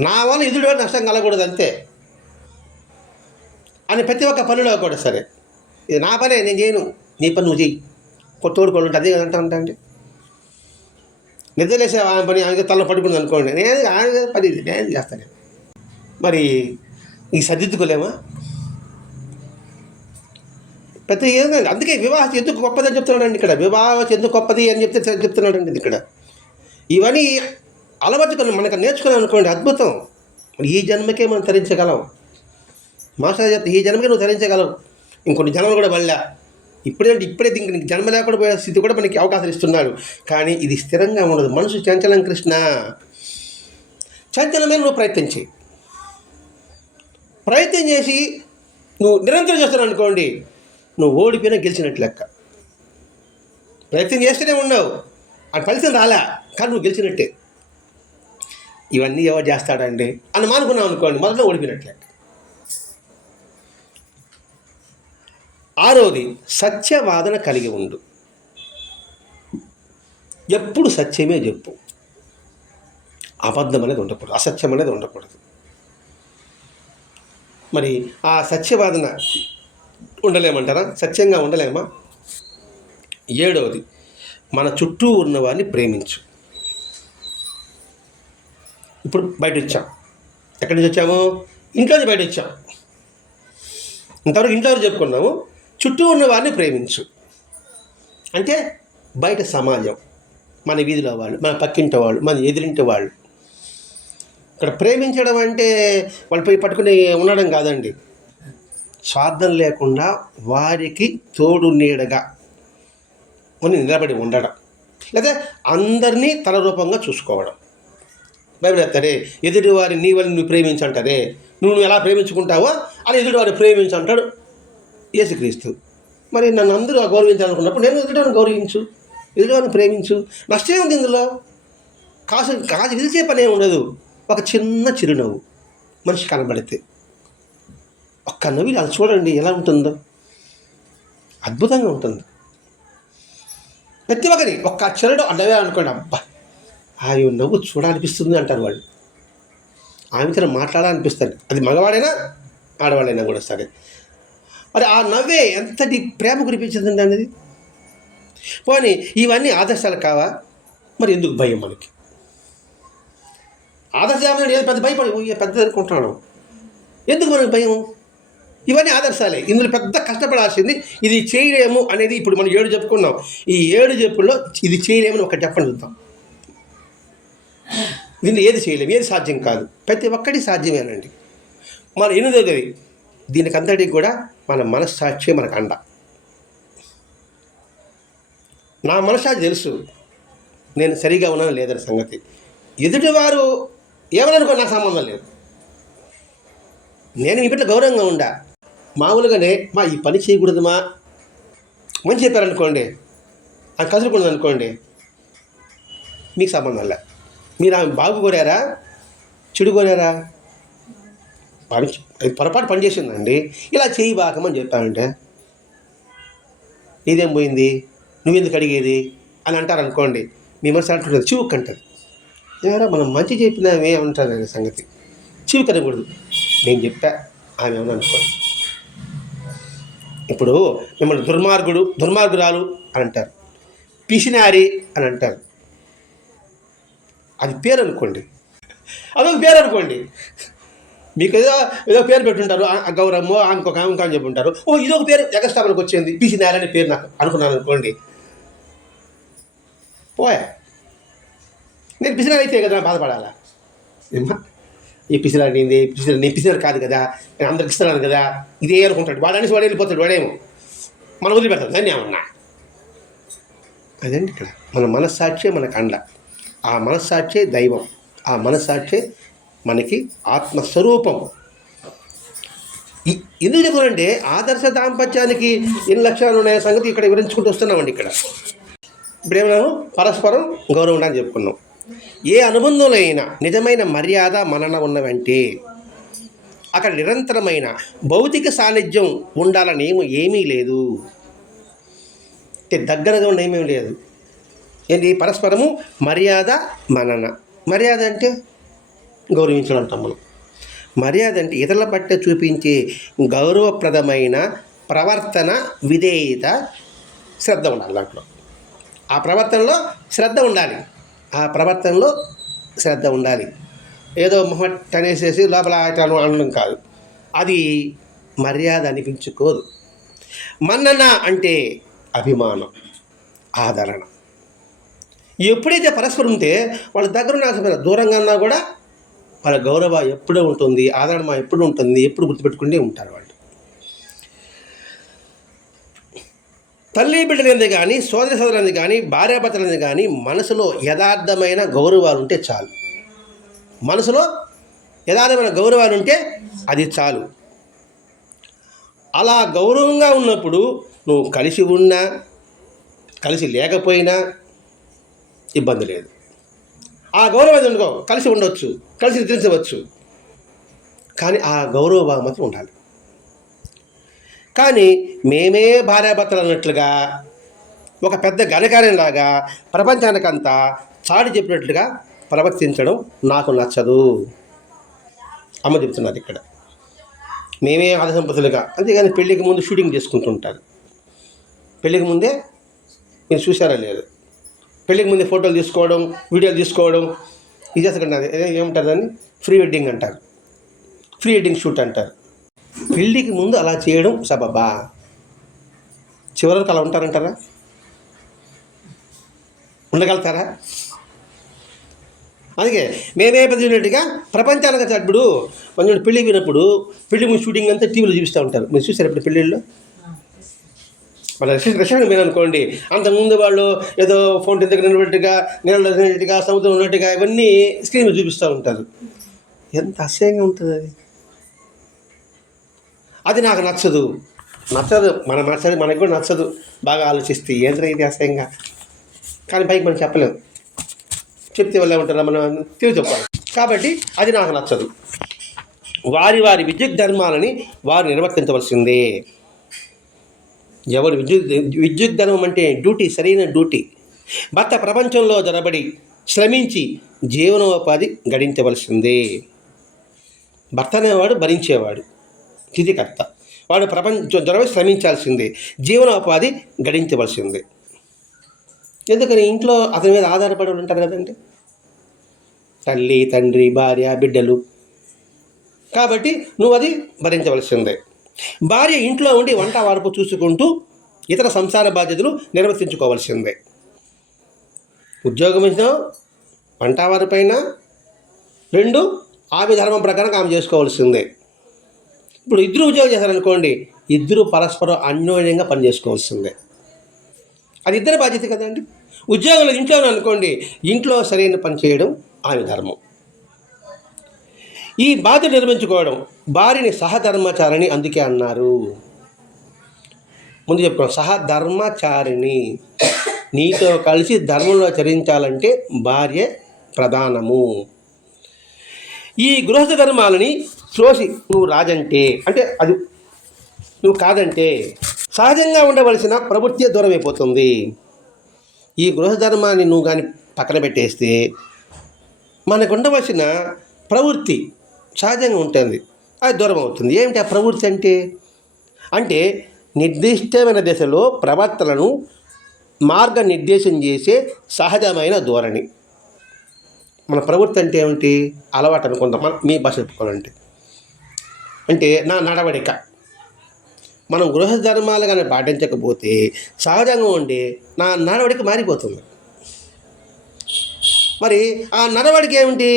నా వల్ల ఎదుటి వాడు నష్టం కలగకూడదు అంతే అని ప్రతి ఒక్క పనిలో కూడా సరే, ఇది నా పనే, నేను చేయను, నీ పని నువ్వు చెయ్యి, తోడుకోడు ఉంటుంది, అదే కదా అండి. నిద్రలేసే ఆమె పని ఆమె తల పడుకుంది అనుకోండి, ఆమె పని నేను చేస్తాను. మరి ఈ సర్దిద్దుకోలేమా? ప్రతి ఏదైనా అందుకే వివాహం ఎందుకు గొప్పది అని చెప్తున్నాడండి ఇక్కడ. వివాహం ఎందుకు గొప్పది అని చెప్తున్నాడండి ఇక్కడ. ఇవన్నీ అలవర్చుకొని మనకు నేర్చుకున్నాం అనుకోండి, అద్భుతం. ఈ జన్మకే మనం తరించగలం. మాస్టర్ చెప్తే ఈ జన్మకే నువ్వు తరించగలవు, ఇంకొన్ని జన్మలు కూడా వెళ్ళా. ఇప్పుడే ఇంక జన్మ లేకుండా పోయే స్థితి కూడా మనకి అవకాశాలు ఇస్తున్నాడు. కానీ ఇది స్థిరంగా ఉండదు. మనసు చంచలం కృష్ణ. చంచలమే నువ్వు ప్రయత్నం చేసి నువ్వు నిరంతరం చేస్తున్నావు అనుకోండి, నువ్వు ఓడిపోయినా గెలిచినట్టు లెక్క. ప్రయత్నం చేస్తూనే ఉన్నావు, అది ఫలితం రాలా, కానీ నువ్వు గెలిచినట్టే. ఇవన్నీ ఎవరు చేస్తాడండి అని మానుకున్నావు అనుకోండి, మొదట ఓడిపోయినట్టు లెక్క. ఆరోది, సత్యవాదన కలిగి ఉండు. ఎప్పుడు సత్యమే చెప్పు. అబద్ధం అనేది ఉండకూడదు, అసత్యం అనేది ఉండకూడదు. మరి ఆ సత్యవాదన ఉండలేమంటారా? సత్యంగా ఉండలేమా? 7వది, మన చుట్టూ ఉన్న వారిని ప్రేమించు. ఇప్పుడు బయట వచ్చాం. ఎక్కడి నుంచి వచ్చాము? ఇంట్లో నుంచి బయట వచ్చాం. ఇంతవరకు ఇంట్లో చెప్పుకున్నాము. చుట్టూ ఉన్న వారిని ప్రేమించు అంటే బయట సమాజం, మన వీధిలో వాళ్ళు, మన పక్కింటి వాళ్ళు, మన ఎదిరింటి వాళ్ళు. ఇక్కడ ప్రేమించడం అంటే వాళ్ళు పోయి పట్టుకుని ఉండడం కాదండి. స్వార్థం లేకుండా వారికి తోడు నీడగా నిలబడి ఉండడం, లేదా అందరినీ తన రూపంగా చూసుకోవడం. బైబిల్ చెప్తారే, ఎదుటివారి నీ వల్ల నువ్వు ప్రేమించంటారే, నువ్వు ఎలా ప్రేమించుకుంటావో అలా ఎదుటివారిని ప్రేమించంటాడు యేసుక్రీస్తు. మరి నన్ను అందరూ గౌరవించాలనుకున్నప్పుడు నేను ఎదుటివారిని గౌరవించు, ఎదుటివారిని ప్రేమించు. నష్టమే ఉంది ఇందులో. కాదు విదిల్చే పనే ఉండదు. ఒక చిన్న చిరునవ్వు మనిషి కనబడితే, ఒక్క నవ్వు అది చూడండి ఎలా ఉంటుందో, అద్భుతంగా ఉంటుంది. ప్రతి ఒక్కరి ఒక్క చిరునవ్వు అడ్డవే అనుకోండి, అబ్బా ఆమె నవ్వు చూడాలనిపిస్తుంది అంటారు వాళ్ళు. ఆమెతో మాట్లాడాలనిపిస్తుంది. అది మగవాడైనా ఆడవాళ్ళైనా కూడా సరే. మరి ఆ నవ్వే ఎంతటి ప్రేమ కురిపించిందండి అనేది. పోనీ ఇవన్నీ ఆదర్శాలు కావా? మరి ఎందుకు భయం మనకి? ఆదర్శం ఏదో పెద్ద భయపడి పెద్ద అనుకుంటున్నాను, ఎందుకు మనకు భయం? ఇవన్నీ ఆదర్శాలే. ఇందులో పెద్ద కష్టపడాల్సింది ఇది చేయలేము అనేది. ఇప్పుడు మనం 7 చెప్పుకున్నాం. ఈ 7 చెప్పుల్లో ఇది చేయలేమని ఒకటి చెప్పండి చూద్దాం. దీన్ని ఏది చేయలేము, ఏది సాధ్యం కాదు. ప్రతి ఒక్కటి సాధ్యమేనండి. మన 8వది, దీనికి అంతటికి కూడా మన మనస్సాక్షి మనకు అండ. నా మనస్సాక్షి తెలుసు నేను సరిగా ఉన్నాను లేదని సంగతి. ఎదుటివారు ఏమనుకో నాకు సంబంధం లేదు. నేను ఇంట్లో గౌరవంగా ఉండా. మామూలుగానే ఈ పని చేయకూడదుమా మంచి చెప్పారనుకోండి, అది కసురుకూడదు అనుకోండి, మీకు సంబంధం లే. మీరు ఆమె బాగు కోరారా చెడు కోరారా? పొరపాటు పని చేసిందండి, ఇలా చేయి బాకమని చెప్పానంటే ఇదేం పోయింది, నువ్వెందుకు అడిగేది అని అంటారనుకోండి, మీ మనసు అంటుంటుంది, చివుక్ అంటుంది. ఎవరో మనం మంచి చెప్పినామే అంటారు సంగతి. చివుక్ అనకూడదు. నేను చెప్పా ఆమె ఏమన్నా అనుకోండి. ఇప్పుడు మిమ్మల్ని దుర్మార్గురాలు అని అంటారు, పిసినారి అని అంటారు. అది పేరు అనుకోండి, అదొక పేరు అనుకోండి. మీకు ఏదో పేరు పెట్టుంటారు, గౌరమ్మో ఇంకొక అని చెప్పుంటారు. ఇదొక పేరు ఎగస్టాపనికి వచ్చింది, పిసినారి అనే పేరు నాకు అనుకున్నాను అనుకోండి. పోయా, నేను పిసినారి అయితే కదా బాధపడాలా? ఈ పిసినారి నేను పిసినారి కాదు కదా, నేను అందరికి ఇస్తున్నాను కదా, ఇదే అనుకుంటాడు వాడు. అనేసి వాడు వెళ్ళిపోతాడు. వాడేమో మనం వదిలిపెడతాం దాన్ని ఏమన్నా. అదండి ఇక్కడ మన మనస్సాక్షే మనకు అండ. ఆ మనస్సాక్షే దైవం. ఆ మనస్సాక్షే మనకి ఆత్మస్వరూపం. ఎందుకు చెప్పాలంటే ఆదర్శ దాంపత్యానికి ఎన్ని లక్షణాలు ఉన్నాయో సంగతి ఇక్కడ వివరించుకుంటూ వస్తున్నామండి. ఇక్కడ ఇప్పుడేమన్నాము? పరస్పరం గౌరవం ఉండాలని చెప్పుకున్నాం. ఏ అనుబంధంలో అయినా నిజమైన మర్యాద మనన ఉన్నవంటే అక్కడ నిరంతరమైన భౌతిక సాన్నిధ్యం ఉండాలని ఏమీ లేదు. దగ్గరగా ఉన్న ఏమీ లేదు. ఏంటి? పరస్పరము మర్యాద మనన. మర్యాద అంటే గౌరవించడం అంటాం మనం. మర్యాద అంటే ఇతరుల పట్ల చూపించే గౌరవప్రదమైన ప్రవర్తన, విధేయత, శ్రద్ధ ఉండాలి. దాంట్లో ఆ ప్రవర్తనలో శ్రద్ధ ఉండాలి. ఏదో మొహట్ అనేసేసి లోపల అనడం కాదు. అది మర్యాద అనిపించుకోదు. మన్నన అంటే అభిమానం, ఆదరణ. ఎప్పుడైతే పరస్పరం ఉంటే వాళ్ళ దగ్గర ఉన్న దూరంగా ఉన్నా కూడా వాళ్ళ గౌరవ ఎప్పుడూ ఉంటుంది, ఆదరణ ఎప్పుడు ఉంటుంది, ఎప్పుడు గుర్తుపెట్టుకుంటే ఉంటారు వాళ్ళు. తల్లి బిడ్డలంది కానీ, సోదరి సోదరులంది కానీ, భార్యాభర్తలంది కానీ మనసులో యథార్థమైన గౌరవాలు ఉంటే చాలు. మనసులో యథార్థమైన గౌరవాలు ఉంటే అది చాలు. అలా గౌరవంగా ఉన్నప్పుడు నువ్వు కలిసి ఉన్నా కలిసి లేకపోయినా ఇబ్బంది లేదు. ఆ గౌరవం ఎందుకో కలిసి ఉండవచ్చు, కలిసి నిద్రించవచ్చు, కానీ ఆ గౌరవ భావం మాత్రం ఉండాలి. కానీ మేమే భార్యాభర్తలు అన్నట్లుగా ఒక పెద్ద ఘనకార్యంలాగా ప్రపంచానికంతా చాటి చెప్పినట్లుగా ప్రవర్తించడం నాకు నచ్చదు. అమ్మ చెప్తున్నారు ఇక్కడ. మేమే ఆదసంపతులుగా, అంతేగాని పెళ్ళికి ముందు షూటింగ్ చేసుకుంటుంటారు. పెళ్ళికి ముందే మీరు చూసారా లేదు, పెళ్ళికి ముందే ఫోటోలు తీసుకోవడం, వీడియోలు తీసుకోవడం ఇది చేస్తున్నారు. ఏమంటారు దాన్ని? ప్రీ వెడ్డింగ్ అంటారు, ప్రీ వెడ్డింగ్ షూట్ అంటారు. పెళ్ళికి ముందు అలా చేయడం సబబా? చివరి వరకు అలా ఉంటారంటారా? ఉండగలుగుతారా? అందుకే మేమే పెద్దగా ప్రపంచానికి ఇప్పుడు కొంచెం పెళ్ళికి పోయినప్పుడు పెళ్లి ముందు షూటింగ్ అంతా టీవీలో చూపిస్తూ ఉంటారు. మీరు చూసారు ఇప్పుడు పెళ్ళిళ్ళు? మన రెస్టారెంట్ మీరు అనుకోండి, అంతకుముందు వాళ్ళు ఏదో ఫోన్ దగ్గర ఉన్నట్టుగా, నీళ్ళలో ఉన్నట్టుగా, సముద్రం ఉన్నట్టుగా ఇవన్నీ స్క్రీన్ మీద చూపిస్తూ ఉంటారు. ఎంత అసహ్యంగా ఉంటుంది అది. అది నాకు నచ్చదు. మనకు కూడా నచ్చదు. బాగా ఆలోచిస్తే ఏంటంటే ఇది అసహ్యంగా, కానీ పైకి మనం చెప్పలేము. చెప్తే వల్ల ఏమంటారా, మనం తెలివి చెప్పాలి. కాబట్టి అది నాకు నచ్చదు. వారి వారి విద్యుత్ ధర్మాలని వారు నిర్వర్తించవలసిందే. ఎవరు విద్యుత్ ధర్మం అంటే డ్యూటీ, సరైన డ్యూటీ. భర్త ప్రపంచంలో జరబడి శ్రమించి జీవనోపాధి గడించవలసిందే. భర్త అనేవాడు భరించేవాడు, తిథికర్త. వాడు ప్రపంచం జరబడి శ్రమించాల్సిందే, జీవనోపాధి గడించవలసిందే. ఎందుకని ఇంట్లో అతని మీద ఆధారపడి ఉంటారు కదండి, తల్లి, తండ్రి, భార్య, బిడ్డలు. కాబట్టి నువ్వు అది భరించవలసిందే. భార్య ఇంట్లో ఉండి వంట వార్పు చూసుకుంటూ ఇతర సంసార బాధ్యతలు నిర్వర్తించుకోవాల్సిందే. ఉద్యోగం ఇచ్చినా వంట వారిపైన 2 ఆమె ధర్మం ప్రకారం ఆమె చేసుకోవాల్సిందే. ఇప్పుడు ఇద్దరు ఉద్యోగం చేశారనుకోండి, ఇద్దరు పరస్పరం అన్యోన్యంగా పనిచేసుకోవాల్సిందే. అది ఇద్దరి బాధ్యత కదండి. ఉద్యోగంలో ఇంట్లో అనుకోండి, ఇంట్లో సరైన పని చేయడం ఆమె ధర్మం. ఈ బాధ్యత నిర్వహించుకోవడం భార్యని సహధర్మచారిణి అందుకే అన్నారు. ముందు చెప్పుకోవడం, సహధర్మచారిణి. నీతో కలిసి ధర్మంలో చరించాలంటే భార్య ప్రధానము. ఈ గృహస్థ ధర్మాలని త్రోసి నువ్వు రాజంటే, అంటే అది నువ్వు కాదంటే సహజంగా ఉండవలసిన ప్రవృత్తి దూరం అయిపోతుంది. ఈ గృహధర్మాన్ని నువ్వు కానీ పక్కన పెట్టేస్తే మనకు ఉండవలసిన ప్రవృత్తి సహజంగా ఉంటుంది, అది దూరం అవుతుంది. ఏమిటి ఆ ప్రవృత్తి అంటే నిర్దిష్టమైన దశలో ప్రవర్తనను మార్గనిర్దేశం చేసే సహజమైన ధోరణి. మన ప్రవృత్తి అంటే ఏమిటి? అలవాటు అనుకుందాం, మీ భాష చెప్పుకోవాలంటే అంటే నా నడవడిక. మనం గృహ ధర్మాలు కానీ పాటించకపోతే సహజంగా ఉండి నా నడవడిక మారిపోతుంది. మరి ఆ నడవడిక ఏమిటి?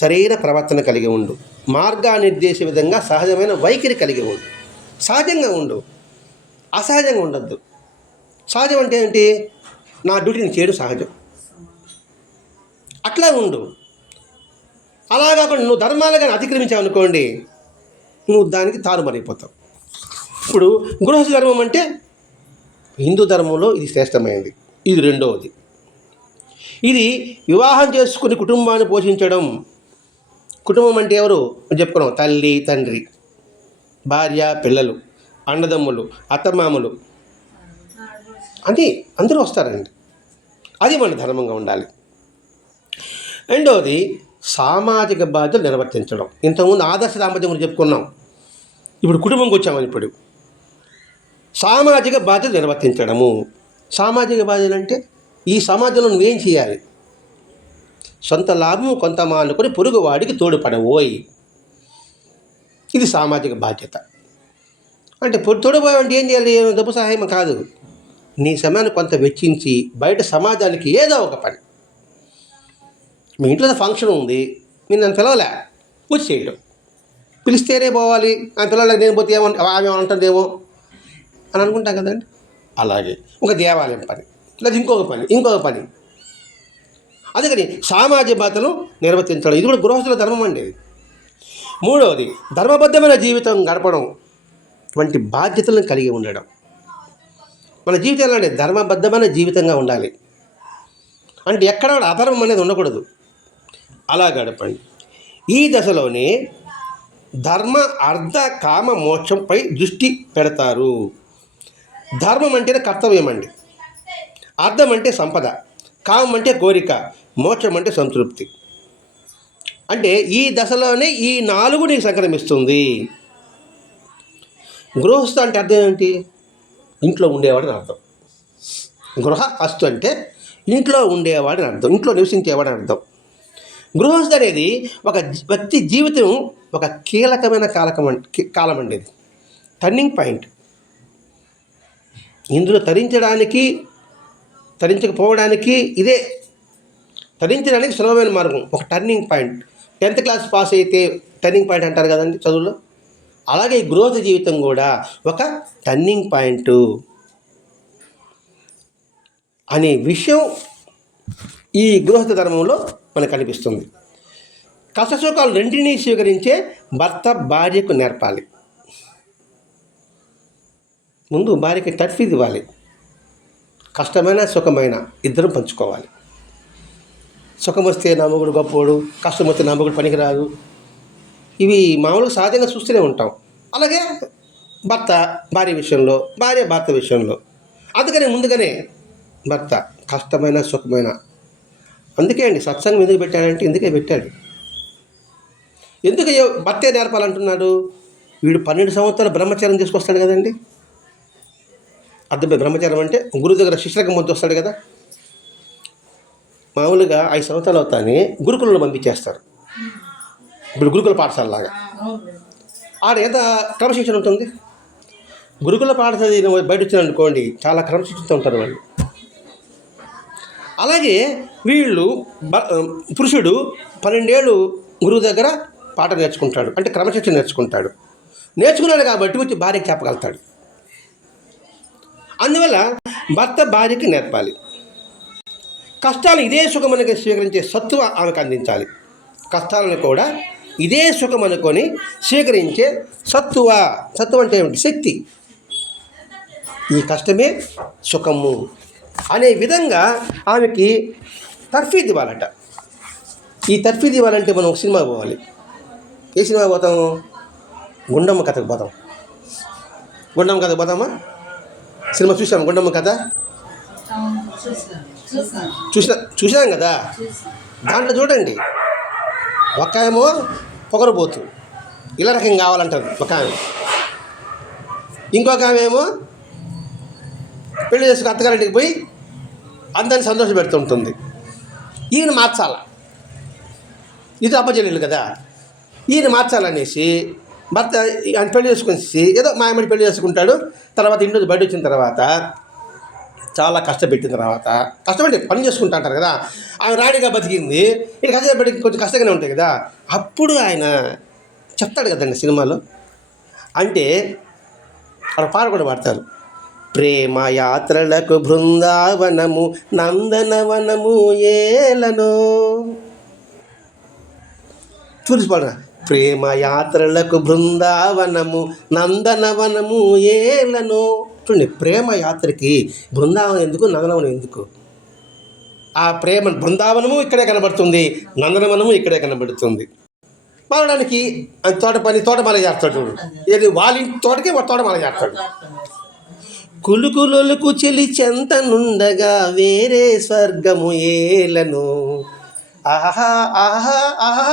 సరైన ప్రవర్తన కలిగి ఉండు, మార్గానిర్దేశ విధంగా సహజమైన వైఖరి కలిగి ఉండు, సహజంగా ఉండు, అసహజంగా ఉండద్దు. సహజం అంటే ఏంటి? నా డ్యూటీని చేయడం సహజం, అట్లా ఉండు. అలా కాకుండా నువ్వు ధర్మాలు కానీ అతిక్రమించావనుకోండి, నువ్వు దానికి తారుమారైపోతావు. ఇప్పుడు గృహస్థ ధర్మం అంటే హిందూ ధర్మంలో ఇది శ్రేష్టమైనది, ఇది రెండవది. ఇది వివాహం చేసుకుని కుటుంబాన్ని పోషించడం. కుటుంబం అంటే ఎవరు చెప్పుకున్నాం? తల్లి, తండ్రి, భార్య, పిల్లలు, అన్నదమ్ములు, అత్తమామలు, అని అందరూ వస్తారండి. అది మన ధర్మంగా ఉండాలి. రెండవది సామాజిక బాధ్యతలు నిర్వర్తించడం. ఇంతకుముందు ఆదర్శ దాంపత్యం గురించి చెప్పుకున్నాం, ఇప్పుడు కుటుంబంకి వచ్చామని. ఇప్పుడు సామాజిక బాధ్యతలు నిర్వర్తించడము. సామాజిక బాధ్యతలు అంటే ఈ సమాజంలో నువ్వేం చేయాలి? సొంత లాభం కొంత మానుకొని పొరుగువాడికి తోడుపడబోయి, ఇది సామాజిక బాధ్యత. అంటే తోడుపోయి అంటే ఏం చేయాలి? డబ్బు సహాయం కాదు, నీ సమయాన్ని కొంత వెచ్చించి బయట సమాజానికి ఏదో ఒక పని. మీ ఇంట్లో ఫంక్షన్ ఉంది, మీరు నన్ను పిలవలే, పూజ చేయడం. పిలిస్తేనే పోవాలి, ఆ పిల్లలకి నేను పోతే ఆమె అంటుందేమో అని అనుకుంటాం కదండి. అలాగే ఒక దేవాలయం పని, లేదా ఇంకొక పని. అందుకని సామాజిక బాధ్యతలు నిర్వర్తించడం, ఇది కూడా గృహస్థుల ధర్మం అండి. మూడవది ధర్మబద్ధమైన జీవితం గడపడం వంటి బాధ్యతలను కలిగి ఉండడం. మన జీవితంలో ధర్మబద్ధమైన జీవితంగా ఉండాలి. అంటే ఎక్కడ అధర్మం అనేది ఉండకూడదు, అలా గడపండి. ఈ దశలోనే ధర్మ, అర్థ, కామ, మోక్షంపై దృష్టి పెడతారు. ధర్మం అంటేనే కర్తవ్యం అండి, అర్థం అంటే సంపద, కామం అంటే కోరిక, మోక్షం అంటే సంతృప్తి. అంటే ఈ దశలోనే ఈ 4 నీకు సంక్రమిస్తుంది. గృహస్థు అంటే అర్థం ఏంటి? ఇంట్లో ఉండేవాడని అర్థం. గృహస్థు అంటే ఇంట్లో ఉండేవాడని అర్థం, ఇంట్లో నివసించేవాడని అర్థం. గృహస్థు అనేది ఒక వ్యక్తి జీవితం ఒక కీలకమైన కాలం అండి. ఇది టర్నింగ్ పాయింట్. ఇందులో తరించడానికి, తరించకపోవడానికి ఇదే. తరించడానికి సులభమైన మార్గం, ఒక turning point. 10th class pass అయితే టర్నింగ్ పాయింట్ అంటారు కదండి చదువులో. అలాగే ఈ గృహస్థ జీవితం కూడా ఒక టర్నింగ్ పాయింట్ అనే విషయం ఈ గృహస్థ ధర్మంలో మనకు కనిపిస్తుంది. కష్టసుఖాలు రెండింటినీ స్వీకరించే భర్త భార్యకు నేర్పాలి. ముందు భార్యకి తర్ఫీదు ఇవ్వాలి. కష్టమైన సుఖమైన ఇద్దరం పంచుకోవాలి. సుఖం వస్తే నా మొగుడు గొప్పోడు, కష్టం వస్తే నా మొగుడు పనికిరాదు, ఇవి మామూలుగా సహజంగా చూస్తూనే ఉంటాం. అలాగే భర్త భార్య విషయంలో, భార్య భర్త విషయంలో. అందుకనే ముందుగానే భర్త కష్టమైన సుఖమైన. అందుకే అండి సత్సంగం ఎందుకు పెట్టాడంటే ఇందుకే పెట్టాడు. ఎందుకు భర్తే నేర్పాలంటున్నాడు? వీడు 12 సంవత్సరాలు బ్రహ్మచారం తీసుకొస్తాడు కదండి. అర్థమే బ్రహ్మచారం అంటే గురువు దగ్గర శిష్యరకం పొంది వస్తాడు కదా. మామూలుగా 5 సంవత్సరాలు అవుతానే గురుకులంలో పంపించేస్తారు. ఇప్పుడు గురుకుల పాఠశాలలాగా. ఆడ ఎంత క్రమశిక్షణ ఉంటుంది. గురుకుల పాఠశాల బయట వచ్చిననుకోండి చాలా క్రమశిక్షణతో ఉంటారు వాళ్ళు. అలాగే వీళ్ళు పురుషుడు 12 ఏళ్ళు గురువు దగ్గర పాఠం నేర్చుకుంటాడు, అంటే క్రమశిక్షణ నేర్చుకుంటాడు. నేర్చుకున్నాడు కాబట్టి వచ్చి భార్యకి చెప్పగలుగుతాడు. అందువల్ల భర్త భార్యకి నేర్పాలి. కష్టాలు ఇదే సుఖమని స్వీకరించే సత్తువ ఆమెకు అందించాలి. కష్టాలను కూడా ఇదే సుఖం అనుకొని స్వీకరించే సత్తువ. సత్తువ అంటే ఏమిటి? శక్తి. ఈ కష్టమే సుఖము అనే విధంగా ఆమెకి తర్ఫీదు ఇవ్వాలట. ఈ తర్ఫీదు ఇవ్వాలంటే మనం ఒక సినిమా పోవాలి. ఏ సినిమా పోతాము? గుండమ్మ కథకు పోతాం. గుండమ్మ కథకు పోతామా? సినిమా చూసాము గుండమ్మ కథ. చూసినాం కదా. దాంట్లో చూడండి, ఒక ఏమో పొగరబోతు, ఇలా రకం కావాలంటారు ఒక ఆమె. ఇంకొక ఆమె ఏమో పెళ్లి చేసుకుని అత్తగారింటికి పోయి అందరిని సంతోష పెడుతుంటుంది. ఈయన మార్చాల, ఇది అబ్బచెల్లెలు కదా, ఈయన మార్చాలనేసి భర్త ఆయన పెళ్లి చేసుకునేసి ఏదో మాయమడి పెళ్లి చేసుకుంటాడు. తర్వాత ఇంట్లో బయట వచ్చిన తర్వాత చాలా కష్టపెట్టిన తర్వాత, కష్టపడి పని చేసుకుంటా అంటారు కదా, ఆమె రాణిగా బతికింది. ఇక కష్టపడి కొంచెం కష్టంగానే ఉంటాయి కదా. అప్పుడు ఆయన చెప్తాడు కదండి సినిమాలో. అంటే అక్కడ పాట కూడా పాడతారు. ప్రేమ యాత్రలకు బృందావనము నందనవనము ఏలను. చూసిపోడా, ప్రేమ యాత్రలకు బృందావనము నందనవనము ఏలను. చూడండి, ప్రేమ యాత్రకి బృందావనం ఎందుకు, నందనవనం ఎందుకు? ఆ ప్రేమ బృందావనము ఇక్కడే కనబడుతుంది, నందనవనము ఇక్కడే కనబడుతుంది. మారడానికి తోటమాల చేస్తాడు. ఏది వాళ్ళ తోటకే తోటమాల చేస్తాడు. కులుకులొలుకు చెలి చెంతనుండగా వేరే స్వర్గము ఏలను. ఆహా ఆహా ఆహా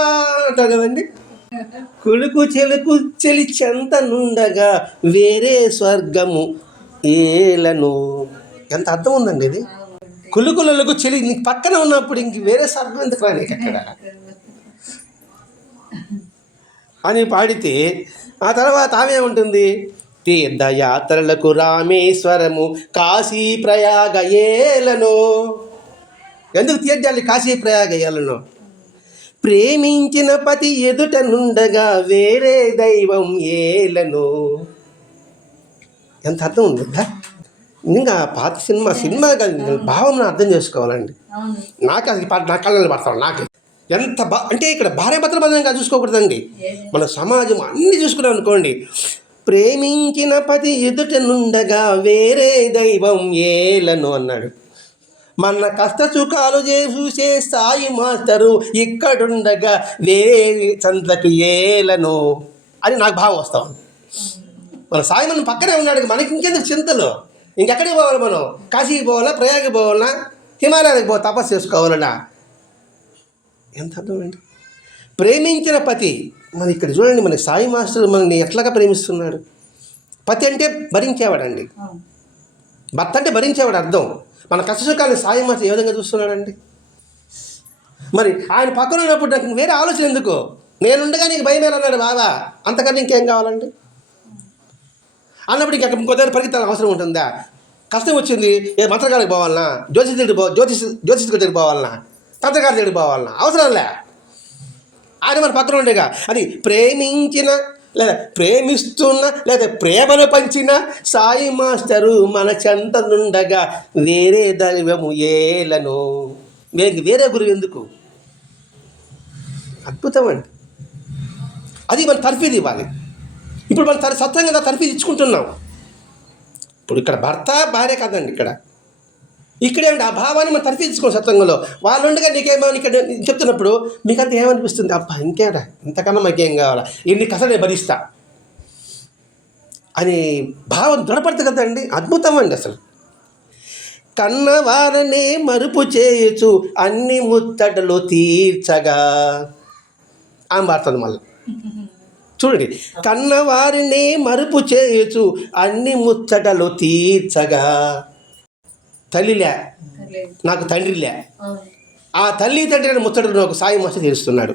అంటారు కదండి. కులుకు చెలుకు చెలి చెంతనుండగా వేరే స్వర్గము ఏలను. ఎంత అర్థం ఉందండి ఇది. కులుకులొలుకు చెలి నీకు పక్కన ఉన్నప్పుడు ఇంక వేరే స్వర్గం ఎందుకు రా నీకు అక్కడ అని పాడితే, ఆ తర్వాత ఆమె ఉంటుంది, తీర్థయాత్రలకు రామేశ్వరము కాశీ ప్రయాగ ఏలను. ఎందుకు తీర్థాలు కాశీ ప్రయాగ ఏలను? ప్రేమించిన పతి ఎదుట నుండగా వేరే దైవం ఏలను. ఎంత అర్థం ఉంది కదా. ఇంకా పాత సినిమా భావం అర్థం చేసుకోవాలండి. నాకు అది నా కళ్ళని పడతాను. నాకు ఎంత అంటే ఇక్కడ భార్య భర్తల బంధంగా చూసుకోకూడదండి. మన సమాజం అన్నీ చూసుకున్నాం అనుకోండి. ప్రేమించిన పతి ఎదుట నుండగా వేరే దైవం ఏలను అన్నాడు. మన కష్ట సుఖాలు చూసే సాయి మాస్టరు ఇక్కడుండగా వేరే చంద్రకు ఏలను అని నాకు భావం వస్తాం. మన సాయి మనం పక్కనే ఉన్నాడు, మనకి ఇంకెందుకు చింతలు? ఇంకెక్కడికి పోవాలి మనం? కాశీకి పోవాలా, ప్రయాగకి పోవాలా, హిమాలయానికి పో తపస్సు చేసుకోవాలన్నా ఎంత అర్థమండి. ప్రేమించిన పతి మన ఇక్కడ చూడండి, మన సాయి మాస్టర్ మనల్ని ఎట్లాగా ప్రేమిస్తున్నాడు. పతి అంటే భరించేవాడండి, భర్త అంటే భరించేవాడు అర్థం. మన కష్టసుఖాన్ని సాయి మాస్టర్ ఏ విధంగా చూస్తున్నాడండి. మరి ఆయన పక్కన ఉన్నప్పుడు నాకు వేరే ఆలోచన ఎందుకు, నేనుండగా నీకు భయం అన్నాడు బాబా, అంతకన్నా ఇంకేం కావాలండి అన్నప్పుడు ఇంకొక దగ్గర పరిగెత్తాలని అవసరం ఉంటుందా. కష్టం వచ్చింది, ఏ మంత్రగారికి పోవాలన్నా, జ్యోతిష్ దగ్గరికి పోవాలన్నా, తంత్రగారి దగ్గరికి పోవాలన్నా అవసరంలే, ఆయన మన పక్కన ఉండేగా. అది ప్రేమించిన లేదా ప్రేమిస్తున్న లేదా ప్రేమను పంచిన సాయి మాస్టరు మన చెంత నుండగా వేరే దైవము ఏలను, వేరే గురువు ఎందుకు. అద్భుతం అండి. అది మన తర్ఫీదు ఇవ్వాలి. ఇప్పుడు మనం సత్యంగా తర్ఫీదు ఇచ్చుకుంటున్నాం. ఇప్పుడు ఇక్కడ భర్త భార్య కాదండి, ఇక్కడేమిటి ఆ భావాన్ని మనం తర్ఫీదు ఇచ్చుకోండి సత్సంగంలో. వాళ్ళు ఉండగా నీకేమో ఇక్కడ చెప్తున్నప్పుడు మీకు అంత ఏమనిపిస్తుంది, అబ్బా ఇంకేడా ఇంతకన్నా మాకేం కావాలా, ఎన్ని కసలు నేను భరిస్తా అని భావం దృఢపడుతుంది కదండి. అద్భుతం అండి అసలు. కన్నవారనే మరుపు చేయొచ్చు అన్ని ముత్తటలు తీర్చగా ఆమె వాడుతుంది మళ్ళీ చూడండి. కన్నవారినే మరుపు చేయొచ్చు అన్ని ముచ్చటలు తీర్చగా, తల్లిలే నాకు తండ్రిలే, ఆ తల్లి తండ్రి అని ముచ్చటలు నాకు సాయి మాస్టర్ తీరుస్తున్నాడు.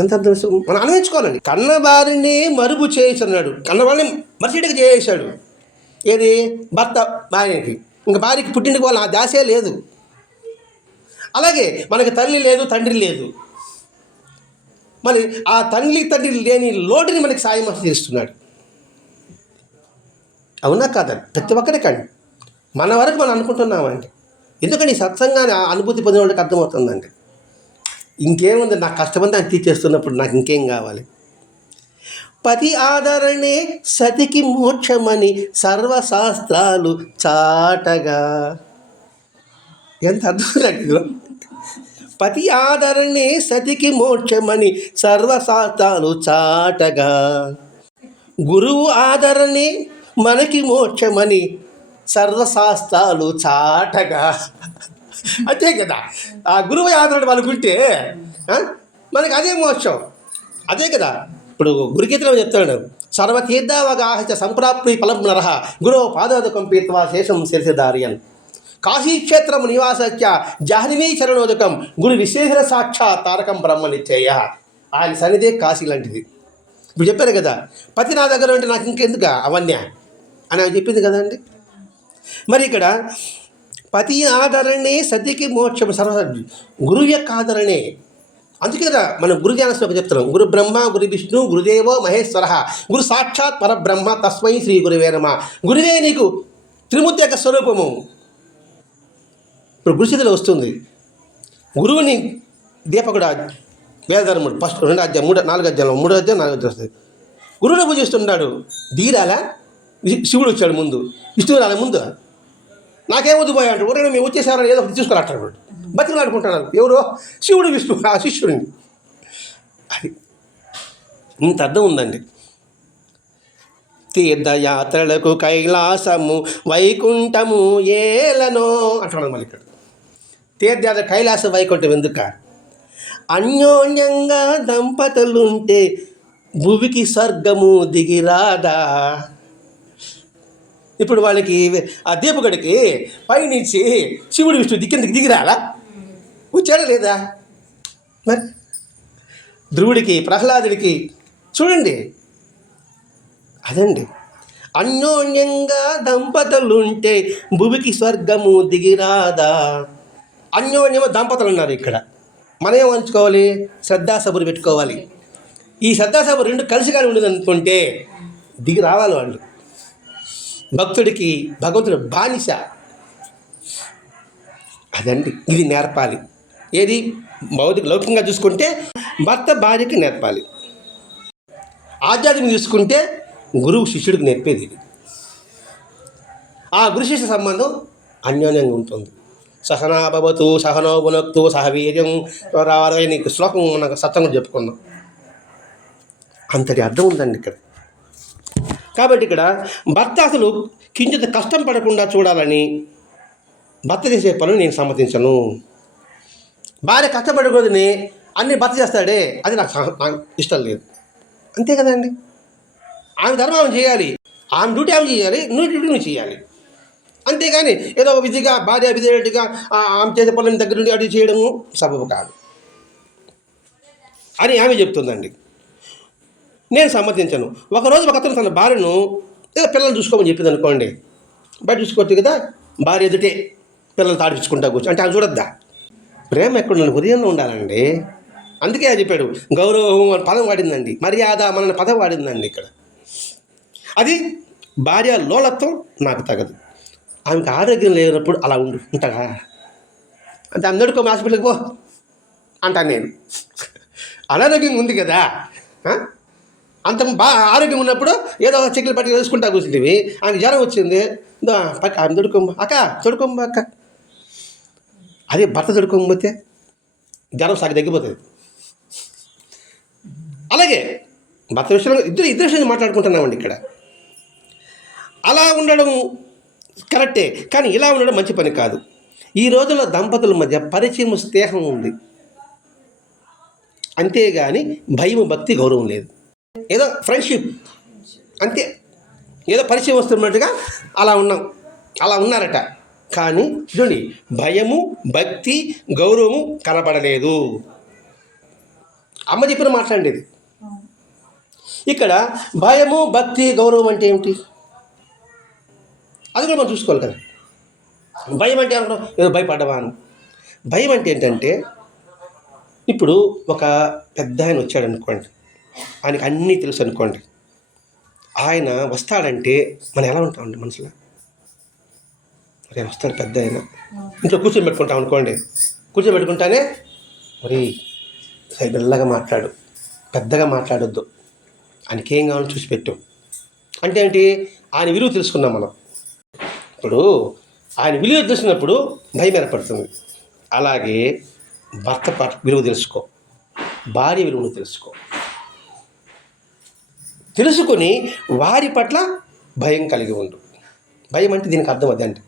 ఎంత అర్థం మనం అన్వయించుకోవాలండి. కన్నవారిని మరుపు చేయొచ్చు అన్నాడు, కన్నవారిని మరిచిటికి చేసాడు. ఏది భర్త భార్యకి, ఇంకా భార్యకి పుట్టింటికి వాళ్ళ ఆ దాసే లేదు. అలాగే మనకి తల్లి లేదు తండ్రి లేదు, మరి ఆ తండ్రి లేని లోటుని మనకి సాయి మాస్టర్ తీరుస్తున్నాడు. అవునా కాదా? ప్రతి ఒక్కరికండి మన వరకు మనం అనుకుంటున్నామండి. ఎందుకంటే ఈ సత్సంగాన్ని అనుభూతి పొందిన వాళ్ళకి అర్థమవుతుందండి. ఇంకేముంది, నాకు కష్టమంది ఆయన తీర్చేస్తున్నప్పుడు నాకు ఇంకేం కావాలి. పతి ఆదరణే సతికి మోక్షమని సర్వశాస్త్రాలు చాటగా, ఎంత అర్థం. పతి ఆదరణే సతికి మోక్షమని సర్వశాస్త్రాలు చాటగా, గురువు ఆదరణే మనకి మోక్షమని సర్వశాస్త్రాలు చాటగా. అంతే కదా, ఆ గురువు ఆదరణ వాళ్ళకుంటే మనకి అదే మోక్షం, అదే కదా. ఇప్పుడు గురుగీతలో చెప్తాడు, సర్వతీర్థావగాహ సంప్రాప్తి ఫలం నరహ గురో పాదోదకం పీత్వా శేషం శిరసిదారియన్. కాశీక్షేత్రం నివాసత్య జాహ్నవీ చరణోదకం గురు విశ్వేశ్వర సాక్షాత్ తారకం బ్రహ్మనిత్యయ. ఆయన సన్నిధే కాశీ లాంటిది. ఇప్పుడు చెప్పారు కదా, పతి నా దగ్గర ఉంటే నాకు ఇంకెందుకు అవన్నీ అని ఆయన చెప్పింది కదండి. మరి ఇక్కడ పతి ఆదరణే సతికి మోక్షం సర్వ, గురువు యొక్క ఆదరణే. అందుకే కదా మనం గురుజ్ఞాన శ్లోకం చెప్తున్నాం, గురు బ్రహ్మ గురు విష్ణు గురుదేవో మహేశ్వర గురు సాక్షాత్ పరబ్రహ్మ తస్మై శ్రీ గురువే నమః. గురువే నీకు త్రిమూర్తి యొక్క స్వరూపము. ఇప్పుడు గురుస్థితిలో వస్తుంది. గురువుని దీపకుడు వేదధర్ముడు ఫస్ట్ 2 అధ్యాయం 4 అధ్యాయంలో 3 అధ్యాయం 4 అధ్యాయం వస్తుంది. గురువుని పూజిస్తున్నాడు, దిగిరాలా శివుడు వచ్చాడు ముందు, విష్ణువు రాలే ముందు. నాకేమొద్దు పోయా అంటాడు, ఒకటే మేము వచ్చేసారని ఏదో ఒకటి తీసుకుని అంటాడు. బతికలు ఆడుకుంటున్నారు ఎవరో శివుడు విష్ణు, ఆ శిష్యుడిని. అది ఇంత అర్థం ఉందండి. తీర్థయాత్రలకు కైలాసము వైకుంఠము ఏలనో అంటున్నాడు మళ్ళీ ఇక్కడ. తీర్థయాత్ర కైలాసం వైకుంఠం ఎందుక? అన్యోన్యంగా దంపతులుంటే భూమికి స్వర్గము దిగిరాదా. ఇప్పుడు వాళ్ళకి ఆ దీపకుడికి పైనుంచి శివుడు విష్ణు కిందకి దిగిరాలా? వచ్చాడా లేదా? మరి ధ్రువుడికి ప్రహ్లాదుడికి చూడండి, అదండి అన్యోన్యంగా దంపతులుంటే భూమికి స్వర్గము దిగిరాదా. అన్యోన్యమ దంపతులు ఉన్నారు ఇక్కడ. మనం ఏమంచుకోవాలి? శ్రద్ధాసభలు పెట్టుకోవాలి. ఈ శ్రద్ధాసభ 2 కలిసి కానీ ఉండదు అనుకుంటే దిగి రావాలి వాళ్ళు. భక్తుడికి భగవంతుడు బానిస. అదండి ఇది నేర్పాలి. ఏది భౌతిక లౌకికంగా చూసుకుంటే భర్త భార్యకి నేర్పాలి. ఆధ్యాత్మిక చూసుకుంటే గురువు శిష్యుడికి నేర్పేది ఇది. ఆ గురు శిష్య సంబంధం అన్యోన్యంగా ఉంటుంది. సహనాభవతు సహనో గుణక్తు సహవీర్యం రావాలని నీకు శ్లోకం నాకు సత్యంగా చెప్పుకున్నాం. అంతటి అర్థం ఉందండి ఇక్కడ. కాబట్టి ఇక్కడ భర్త అసలు కించిత కష్టం పడకుండా చూడాలని భర్త చేసే పనులు నేను సమ్మతించను. భార్య కష్టపడకూడదని అన్నీ భర్త చేస్తాడే, అది నాకు ఇష్టం లేదు. అంతే కదండి. ఆమె ధర్మం ఆమె చేయాలి, ఆమె డ్యూటీ ఆమె చేయాలి, నువ్వు డ్యూటీ నువ్వు చేయాలి. అంతేగాని ఏదో విధిగా భార్య విధేయుడిగా ఆమె చేసే పనులను దగ్గర నుండి అడిగి చేయడము సబబు కాదు అని ఆమె చెప్తుందండి. నేను సమ్మతించను. ఒకరోజు ఒక అతను తన భార్యను ఏదో పిల్లలు చూసుకోమని చెప్పింది అనుకోండి, బయట చూసుకోవచ్చు కదా, భార్య ఎదుటే పిల్లలు తాడిపించుకుంటా కూర్చో అంటే ఆమె చూడద్దా? ప్రేమ ఎక్కడ హృదయంలో ఉండాలండి. అందుకే అది చెప్పాడు. గౌరవం అనే పదం వాడిందండి, మర్యాద మన పదం వాడిందండి ఇక్కడ. అది భార్య లోలత్వం నాకు తగదు. ఆమెకు ఆరోగ్యం లేనప్పుడు అలా ఉంటాగా అంటే అందరికీ హాస్పిటల్కి పో అంటాను నేను. అనారోగ్యం ఉంది కదా, అంత ఆరోగ్యం ఉన్నప్పుడు ఏదో చెక్కులు పట్టి వేసుకుంటా కూర్చుంటేవి. ఆమెకు జ్వరం వచ్చింది, ఆమె తొడుకోమ్మ అక్క, తొడుకోమ్మ అక్క. అదే భర్త తొడుకోకపోతే జ్వరం సాగి తగ్గిపోతుంది. అలాగే భర్త విషయంలో ఇద్దరు విషయం మాట్లాడుకుంటున్నామండి ఇక్కడ. అలా ఉండడం కరెక్టే, కానీ ఇలా ఉండడం మంచి పని కాదు. ఈ రోజుల్లో దంపతుల మధ్య పరిచయం, స్నేహం ఉంది, అంతేగాని భయం, భక్తి, గౌరవం లేదు. ఏదో ఫ్రెండ్షిప్ అంతే, ఏదో పరిచయం వస్తున్నట్టుగా అలా ఉన్నారట. కానీ చూడండి, భయము, భక్తి, గౌరవము కనపడలేదు. అమ్మ చెప్పిన మాట్లాడేది. ఇక్కడ భయము, భక్తి, గౌరవం అంటే ఏమిటి? అది కూడా మనం చూసుకోవాలి కదా. భయం అంటే అనుకున్నాం ఏదో భయపడ్డవా అని. భయం అంటే ఏంటంటే, ఇప్పుడు ఒక పెద్ద ఆయన వచ్చాడు అనుకోండి, ఆయనకి అన్నీ తెలుసు అనుకోండి, ఆయన వస్తాడంటే మనం ఎలా ఉంటామండి మనసులో? మరి వస్తాడు పెద్ద ఆయన, ఇంట్లో కూర్చోబెట్టుకుంటాం అనుకోండి, కూర్చోబెట్టుకుంటానే మరి మెల్లగా మాట్లాడు, పెద్దగా మాట్లాడొద్దు, ఆయనకేం కావాలో చూసి పెట్టు అంటే ఏంటి? ఆయన విలువ తెలుసుకున్నాం మనం. ఇప్పుడు ఆయన విలువ తెలిసినప్పుడు భయం ఏర్పడుతుంది. అలాగే భర్త విలువ తెలుసుకో, భార్య విలువను తెలుసుకొని వారి పట్ల భయం కలిగి ఉండు. భయం అంటే దీనికి అర్థం అదండి.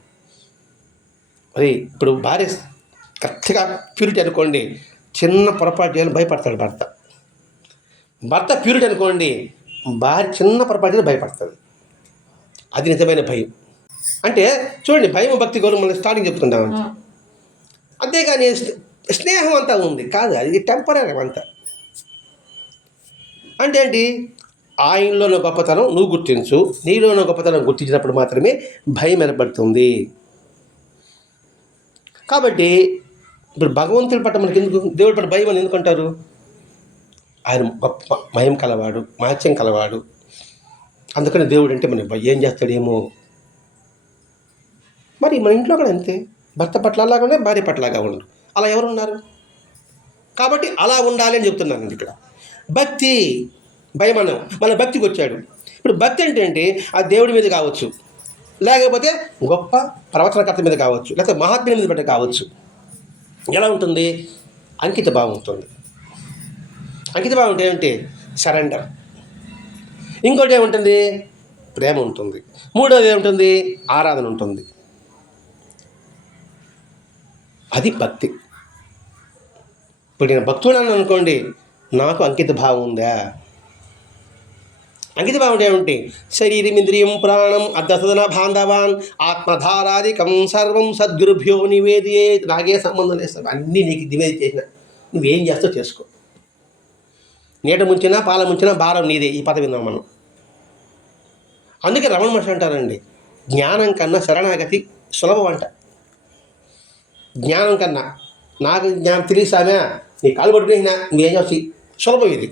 మరి ఇప్పుడు భార్య కరెక్ట్గా ప్యూరిటీ అనుకోండి, చిన్న పొరపాటు చేయాలని భయపడతాడు భర్త. భర్త ప్యూరిటీ అనుకోండి, భార్య చిన్న పొరపాటు చేయాలని భయపడతాడు. అది నిజమైన భయం. అంటే చూడండి, భయం, భక్తి, గౌరవం మనం స్టార్టింగ్ చెప్తుంటాం. అంతేగాని స్నేహం అంతా ఉంది కాదు, అది టెంపరీ అంతా. అంటే ఏంటి? ఆయనలోని గొప్పతనం నువ్వు గుర్తించు, నీలోని గొప్పతనం గుర్తించినప్పుడు మాత్రమే భయం ఏర్పడుతుంది. కాబట్టి ఇప్పుడు భగవంతుడి పట్ల మనకి ఎందుకు, దేవుడి పట్ల భయం అని ఎందుకంటారు? ఆయన గొప్ప మహిమ కలవాడు, మహత్యం కలవాడు. అందుకని దేవుడు అంటే మనం ఏం చేస్తాడేమో. మరి మన ఇంట్లో కూడా అంతే, భర్త పట్ల అలాగా ఉండే, భార్య పట్లగా ఉండు. అలా ఎవరు ఉన్నారు? కాబట్టి అలా ఉండాలి అని చెప్తున్నాను ఇక్కడ. భక్తి, భయం అన్నాం, మన భక్తికి వచ్చాడు. ఇప్పుడు భక్తి అంటే ఏంటి? ఆ దేవుడి మీద కావచ్చు, లేకపోతే గొప్ప ప్రవచనకర్త మీద కావచ్చు, లేకపోతే మహాత్ముల మీద బట్టి కావచ్చు. ఎలా ఉంటుంది? అంకిత భావం ఉంటుంది. అంకిత భావం అంటే ఏంటి? సరెండర్. ఇంకోటి ఏముంటుంది? ప్రేమ ఉంటుంది. మూడోది ఏముంటుంది? ఆరాధన ఉంటుంది. అది భక్తి. ఇప్పుడు నేను భక్తుడు అనుకోండి, నాకు అంకిత భావం ఉందా? అంకిత భావం అంటే ఏమిటి? శరీరం, ఇంద్రియం, ప్రాణం, అర్ధసదన బాంధవాన్ ఆత్మధారాదికం సర్వం సద్గురుభ్యో నివేదియే. నాకే సంబంధం లేదు, అన్నీ నీకు నివేది చేసిన, నువ్వేం చేస్తావు చేసుకో. నీట ముంచినా పాల ముంచినా భారం నీదే. ఈ పదం విన్నాం మనం. అందుకే రమణ మహర్షి అంటారండి, జ్ఞానం కన్నా శరణాగతి సులభం అంట. జ్ఞానం కన్నా నాకు జ్ఞానం తెలిసామే, నీ కాలు పట్టుకున్నా నువ్వేం చేసి సులభం ఇది.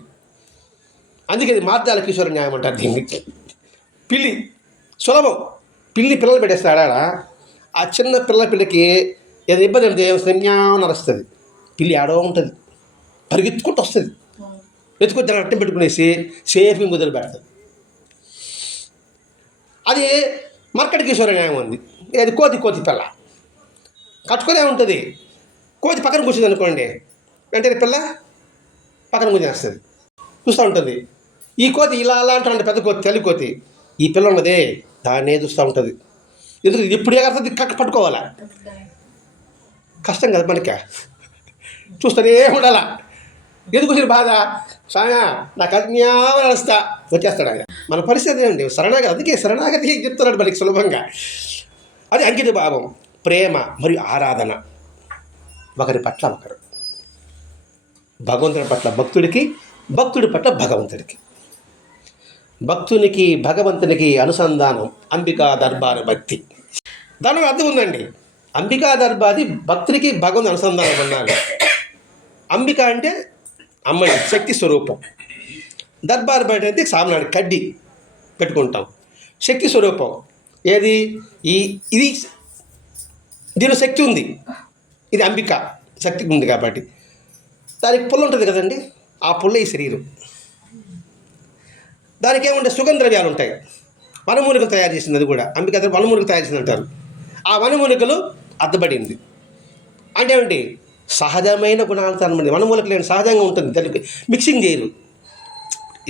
అందుకే ఇది మార్గాల కిషోర న్యాయం అంటారు దీన్ని. పిల్లి సులభం. పిల్లలు పెట్టేస్తాడా, ఆ చిన్న పిల్లకి ఏదో ఇబ్బంది అంటే జ్ఞానం నడుస్తుంది. పిల్లి ఆడో ఉంటుంది, పరిగెత్తుకుంటూ వస్తుంది, వెతుకొని దాన్ని అట్టం పెట్టుకునేసి సేఫ్గా కుదిరి పెడుతుంది. అది మార్కెట్ కిషోర న్యాయం ఉంది. అది కోతి పిల్ల కట్టుకునే ఉంటుంది. కోతి పక్కన కూర్చుంది అనుకోండి, వెంటనే పిల్ల పక్కన కూర్చొనేస్తుంది, చూస్తూ ఉంటుంది. ఈ కోతి ఇలా అంటుంది, పెద్ద కోతి, తల్లి కోతి. ఈ పిల్ల ఉన్నదే దాన్నే చూస్తూ ఉంటుంది. ఎందుకు? ఎప్పుడు ఎగరుతుంది, కక్క పట్టుకోవాలా. కష్టం కదా మనకి, చూస్తూనే ఉండాలా. ఎందుకు వచ్చిన బాధ? సాగా నాకు అజ్ఞానం నడుస్తా వచ్చేస్తాడు ఆయన. మన పరిస్థితి అండి శరణాగతి. అందుకే శరణాగతి చెప్తున్నాడు మనకి సులభంగా. అది అంకిత భావం, ప్రేమ మరియు ఆరాధన ఒకరి పట్ల ఒకరు. భగవంతుడి పట్ల భక్తుడికి, భక్తుడి పట్ల భగవంతుడికి. భక్తునికి భగవంతునికి అనుసంధానం అంబికా దర్బారు భక్తి. దానికి అర్థం ఉందండి. అంబికా దర్బాది భక్తుడికి భగవంతుని అనుసంధానం అన్నారు. అంబిక అంటే అమ్మని శక్తి స్వరూపం. దర్బార్ బయట అయితే సామనాడు కడ్డి పెట్టుకుంటాం, శక్తి స్వరూపం. ఏది ఇది దీనిలో శక్తి ఉంది, ఇది అంబిక శక్తి ఉంది కాబట్టి దానికి పుల్ల ఉంటుంది కదండి, ఆ పుల్ల ఈ శరీరం. దానికి ఏముంటే సుగంధ ద్రవ్యాలు ఉంటాయి. వనమూలికలు తయారు చేసింది, అది కూడా అంబిక వనమూలికలు తయారు చేసింది అంటారు. ఆ వనమూలికలు అద్దబడింది అంటే ఏమిటి? సహజమైన గుణాలతో అనమాట. వనమూలికలు ఏంటి? సహజంగా ఉంటుంది, దానికి మిక్సింగ్ చేయరు.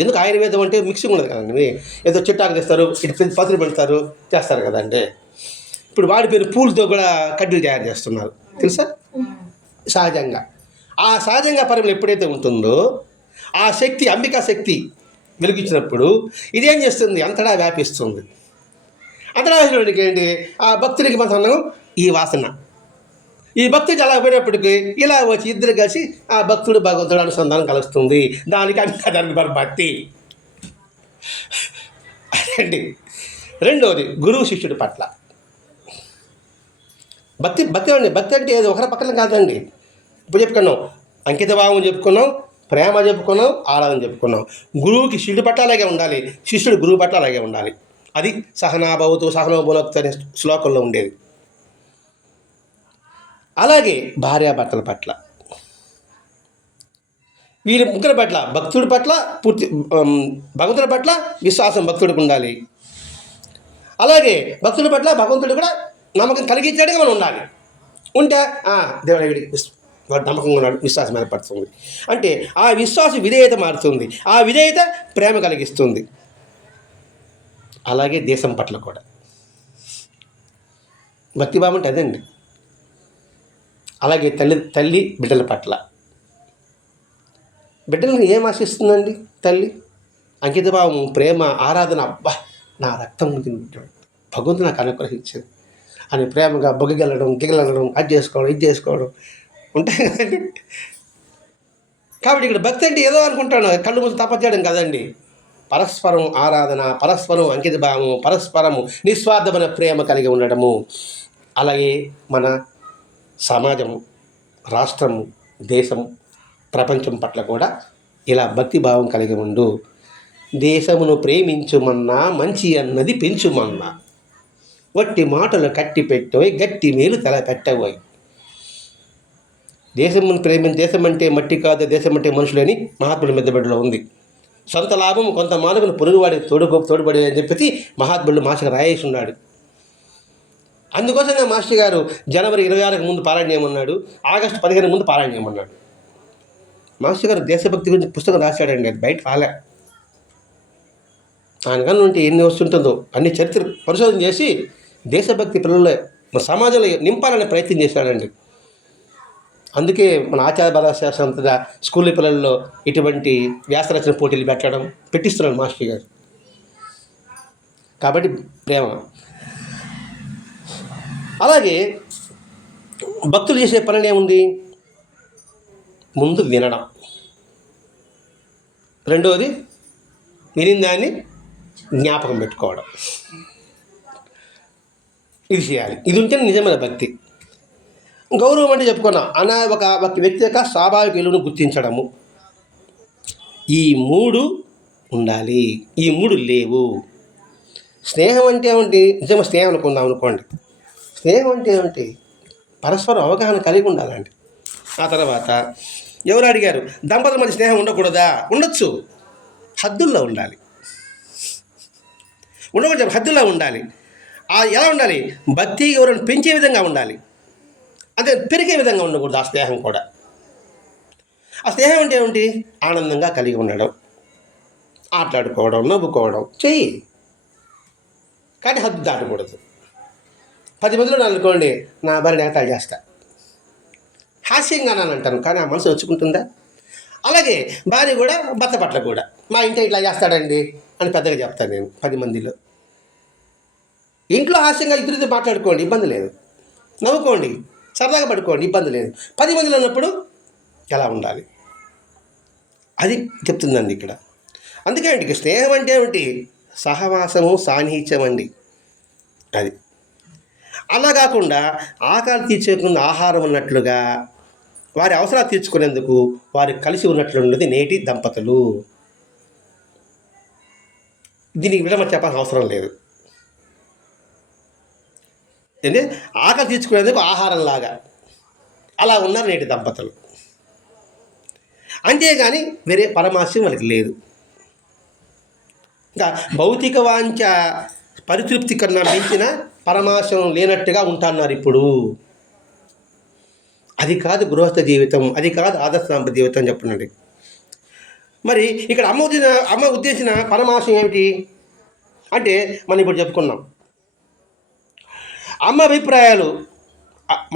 ఎందుకు ఆయుర్వేదం అంటే మిక్సింగ్ ఉండదు కదండి. ఏదో చిట్టాకు తెస్తారు, ఇటు పత్రి పెడతారు, చేస్తారు కదండి. ఇప్పుడు వాడిపోయిన పూలతో కూడా కడ్డీలు తయారు చేస్తున్నారు, తెలుసా? సహజంగా. ఆ సహజంగా పరిమళం ఎప్పుడైతే ఉంటుందో ఆ శక్తి, అంబికా శక్తి వెలిగించినప్పుడు ఇదేం చేస్తుంది? అంతటా వ్యాపిస్తుంది. అంతటా వ్యాపించడానికి ఏంటి? ఆ భక్తుడికి మనం ఈ వాసన, ఈ భక్తుడికి అలా పోయినప్పటికీ ఇలా వచ్చి ఇద్దరు కలిసి ఆ భక్తుడు భగవంతుడు అనుసంధానం కలుస్తుంది. దానికి అంబికా దర్బార్ భక్తి. అదండి. రెండవది గురువు శిష్యుడి పట్ల భక్తి. భక్తి అండి, భక్తి అంటే ఏదో ఒకరి పక్కన కాదండి. ఇప్పుడు చెప్పుకున్నాం, అంకిత భావం చెప్పుకున్నాం, ప్రేమ చెప్పుకున్నాం, ఆరాధన చెప్పుకున్నాం. గురువుకి శిష్యుడి పట్ల అలాగే ఉండాలి, శిష్యుడు గురువు పట్ల అలాగే ఉండాలి. అది సహనాభవతు సహనోభునక్తు అనే శ్లోకంలో ఉండేది. అలాగే భార్యాభర్తల పట్ల, వీరి ముగ్గురి పట్ల, భక్తుడి పట్ల పూర్తి, భగవంతుడి పట్ల విశ్వాసం భక్తుడికి ఉండాలి. అలాగే భక్తుడి పట్ల భగవంతుడు కూడా నమ్మకం కలిగించేట్టుగా మనం ఉండాలి. ఉంటే దేవుడి వాడు నమ్మకంగా ఉన్నాడు, విశ్వాసం ఏర్పడుతుంది. అంటే ఆ విశ్వాస విధేయత మారుతుంది, ఆ విధేయత ప్రేమ కలిగిస్తుంది. అలాగే దేశం పట్ల కూడా భక్తిభావం అంటే అదండి. అలాగే తల్లి బిడ్డల పట్ల, బిడ్డలను ఏం ఆశిస్తుందండి తల్లి? అంకితభావం, ప్రేమ, ఆరాధన. అబ్బా నా రక్తం భగవంతుడు నాకు అనుగ్రహించింది అని ప్రేమగా బొగ్గెళ్ళడం, గిగలడం, అది చేసుకోవడం, ఇది చేసుకోవడం ఉంటాయి కదండి. కాబట్టి ఇక్కడ భక్తి అంటే ఏదో అనుకుంటాను, కళ్ళు ముందు తప చేయడం కదండి. పరస్పరం ఆరాధన, పరస్పరం అంకితభావము, పరస్పరము నిస్వార్థమైన ప్రేమ కలిగి ఉండడము. అలాగే మన సమాజము, రాష్ట్రము, దేశం, ప్రపంచం పట్ల కూడా ఇలా భక్తిభావం కలిగి ఉండు. దేశమును ప్రేమించుమన్నా, మంచి అన్నది పెంచుమన్నా, వట్టి మాటలు కట్టి పెట్టబోయి, గట్టి మేలు తల పెట్టబోయి. దేశం అంటే మట్టి కాదు, దేశం అంటే మనుషులని మహాత్ముడి మెద్దబడిలో ఉంది. సొంత లాభం కొంత మానవుని పొరుగువాడి తోడుబడి అని చెప్పి మహాత్ముడు మాస్టర్ రాయేసి ఉన్నాడు. అందుకోసంగా మాస్టర్ గారు జనవరి 26కి ముందు పారాయణ చేయమన్నాడు, ఆగస్టు 15 ముందు పారాయణ చేయమన్నాడు. మాస్టర్ గారు దేశభక్తి గురించి పుస్తకం రాశాడండి, అది బయట రాలే. ఆయన కన్నా ఉంటే ఎన్ని వస్తుంటుందో అన్ని చరిత్ర పరిశోధన చేసి దేశభక్తి పిల్లలు మన సమాజంలో నింపాలనే ప్రయత్నం చేశాడండి. అందుకే మన ఆచార్య బాలశాస్త్రంతగా స్కూల్ పిల్లల్లో ఇటువంటి వ్యాసరచన పోటీలు పెట్టిస్తున్నాడు మాస్టర్ గారు. కాబట్టి ప్రేమ. అలాగే భక్తులు చేసే పని ఏముంది? ముందు వినడం, రెండవది వినిన దాన్ని జ్ఞాపకం పెట్టుకోవడం, ఇది చేయాలి. ఇది ఉంటే నిజమైన భక్తి. గౌరవం అంటే చెప్పుకున్నాం, ఒక వ్యక్తి యొక్క స్వాభావిక విలువను గుర్తించడము. ఈ 3 ఉండాలి, ఈ 3 లేవు. స్నేహం అంటే ఏమిటి? నిజంగా స్నేహం అనుకోండి. స్నేహం అంటే ఏమిటి? పరస్పరం అవగాహన కలిగి ఉండాలండి. ఆ తర్వాత ఎవరు అడిగారు, దంపతుల మధ్య స్నేహం ఉండకూడదా? ఉండొచ్చు, హద్దుల్లో ఉండాలి. ఉండకూడదు, హద్దుల్లో ఉండాలి. ఎలా ఉండాలి? భక్తి ఎవరైనా పెంచే విధంగా ఉండాలి, అంటే పెరిగే విధంగా ఉండకూడదు. ఆ స్నేహం కూడా, ఆ స్నేహం అంటే ఏమిటి? ఆనందంగా కలిగి ఉండడం, ఆటలాడుకోవడం, నవ్వుకోవడం చెయ్యి, కానీ హద్దు దాటకూడదు. 10 మందిలో అనుకోండి, నా భార్య నేతాలు చేస్తా, హాస్యంగా అని అంటాను, కానీ ఆ మనసు నొచ్చుకుంటుందా? అలాగే భార్య కూడా భర్త పట్ల కూడా, మా ఇంట్లో ఇట్లా చేస్తాడండి అని పెద్దగా చెప్తాను నేను 10 మందిలో. ఇంట్లో హాస్యంగా ఇద్దరితో మాట్లాడుకోండి, ఇబ్బంది లేదు. నవ్వుకోండి, సరదాగా పడుకోండి, ఇబ్బంది లేదు. 10 మందిలో ఉన్నప్పుడు ఎలా ఉండాలి అది చెప్తుందండి ఇక్కడ. అందుకే అండి స్నేహం అంటే ఏమిటి? సహవాసము, సాన్నిహిత్యం అండి. అది అలా కాకుండా ఆకలి తీర్చుకున్న ఆహారం ఉన్నట్లుగా వారి అవసరాలు తీర్చుకునేందుకు వారు కలిసి ఉన్నట్లున్నది నేటి దంపతులు. దీనికి విడమ చెప్పాల్సిన అవసరం లేదు. అంటే ఆకలి తీర్చుకునేందుకు ఆహారంలాగా అలా ఉన్నారు నేటి దంపతులు. అంతేగాని వేరే పరమాశయం వాళ్ళకి లేదు. ఇంకా భౌతిక వాంఛ పరితృప్తి కన్నా మించిన పరమాశయం లేనట్టుగా ఉంటున్నారు ఇప్పుడు. అది కాదు గృహస్థ జీవితం, అది కాదు ఆదర్శ దాంపత్య జీవితం చెప్పండి. మరి ఇక్కడ అమ్మ ఉద్దేశించిన పరమాశయం ఏమిటి అంటే మనం ఇప్పుడు చెప్పుకున్నాం. అమ్మ అభిప్రాయాలు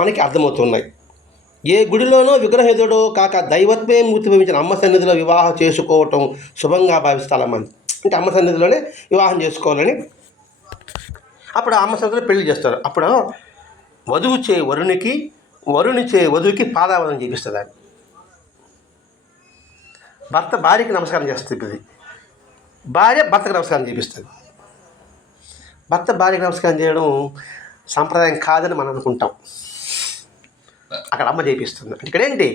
మనకి అర్థమవుతున్నాయి. ఏ గుడిలోనో విగ్రహేతుడో కాక దైవత్వే మూర్తి భవించిన అమ్మ సన్నిధిలో వివాహం చేసుకోవటం శుభంగా భావిస్తారమ్మంది. అంటే అమ్మ సన్నిధిలోనే వివాహం చేసుకోవాలని అప్పుడు అమ్మ సన్నిధిలో పెళ్లి చేస్తారు. అప్పుడు వధువు చే వరునికి, వరుని చే వధువుకి పాదావనం చేపిస్తుంది. ఆయన భర్త భార్యకి నమస్కారం చేస్తుంది, భార్య భర్తకు నమస్కారం చేపిస్తుంది. భర్త భార్యకి నమస్కారం చేయడం సాంప్రదాయం కాదని మనం అనుకుంటాం. అక్కడ అమ్మ చేపిస్తుంది. అంటే ఇక్కడ ఏంటి?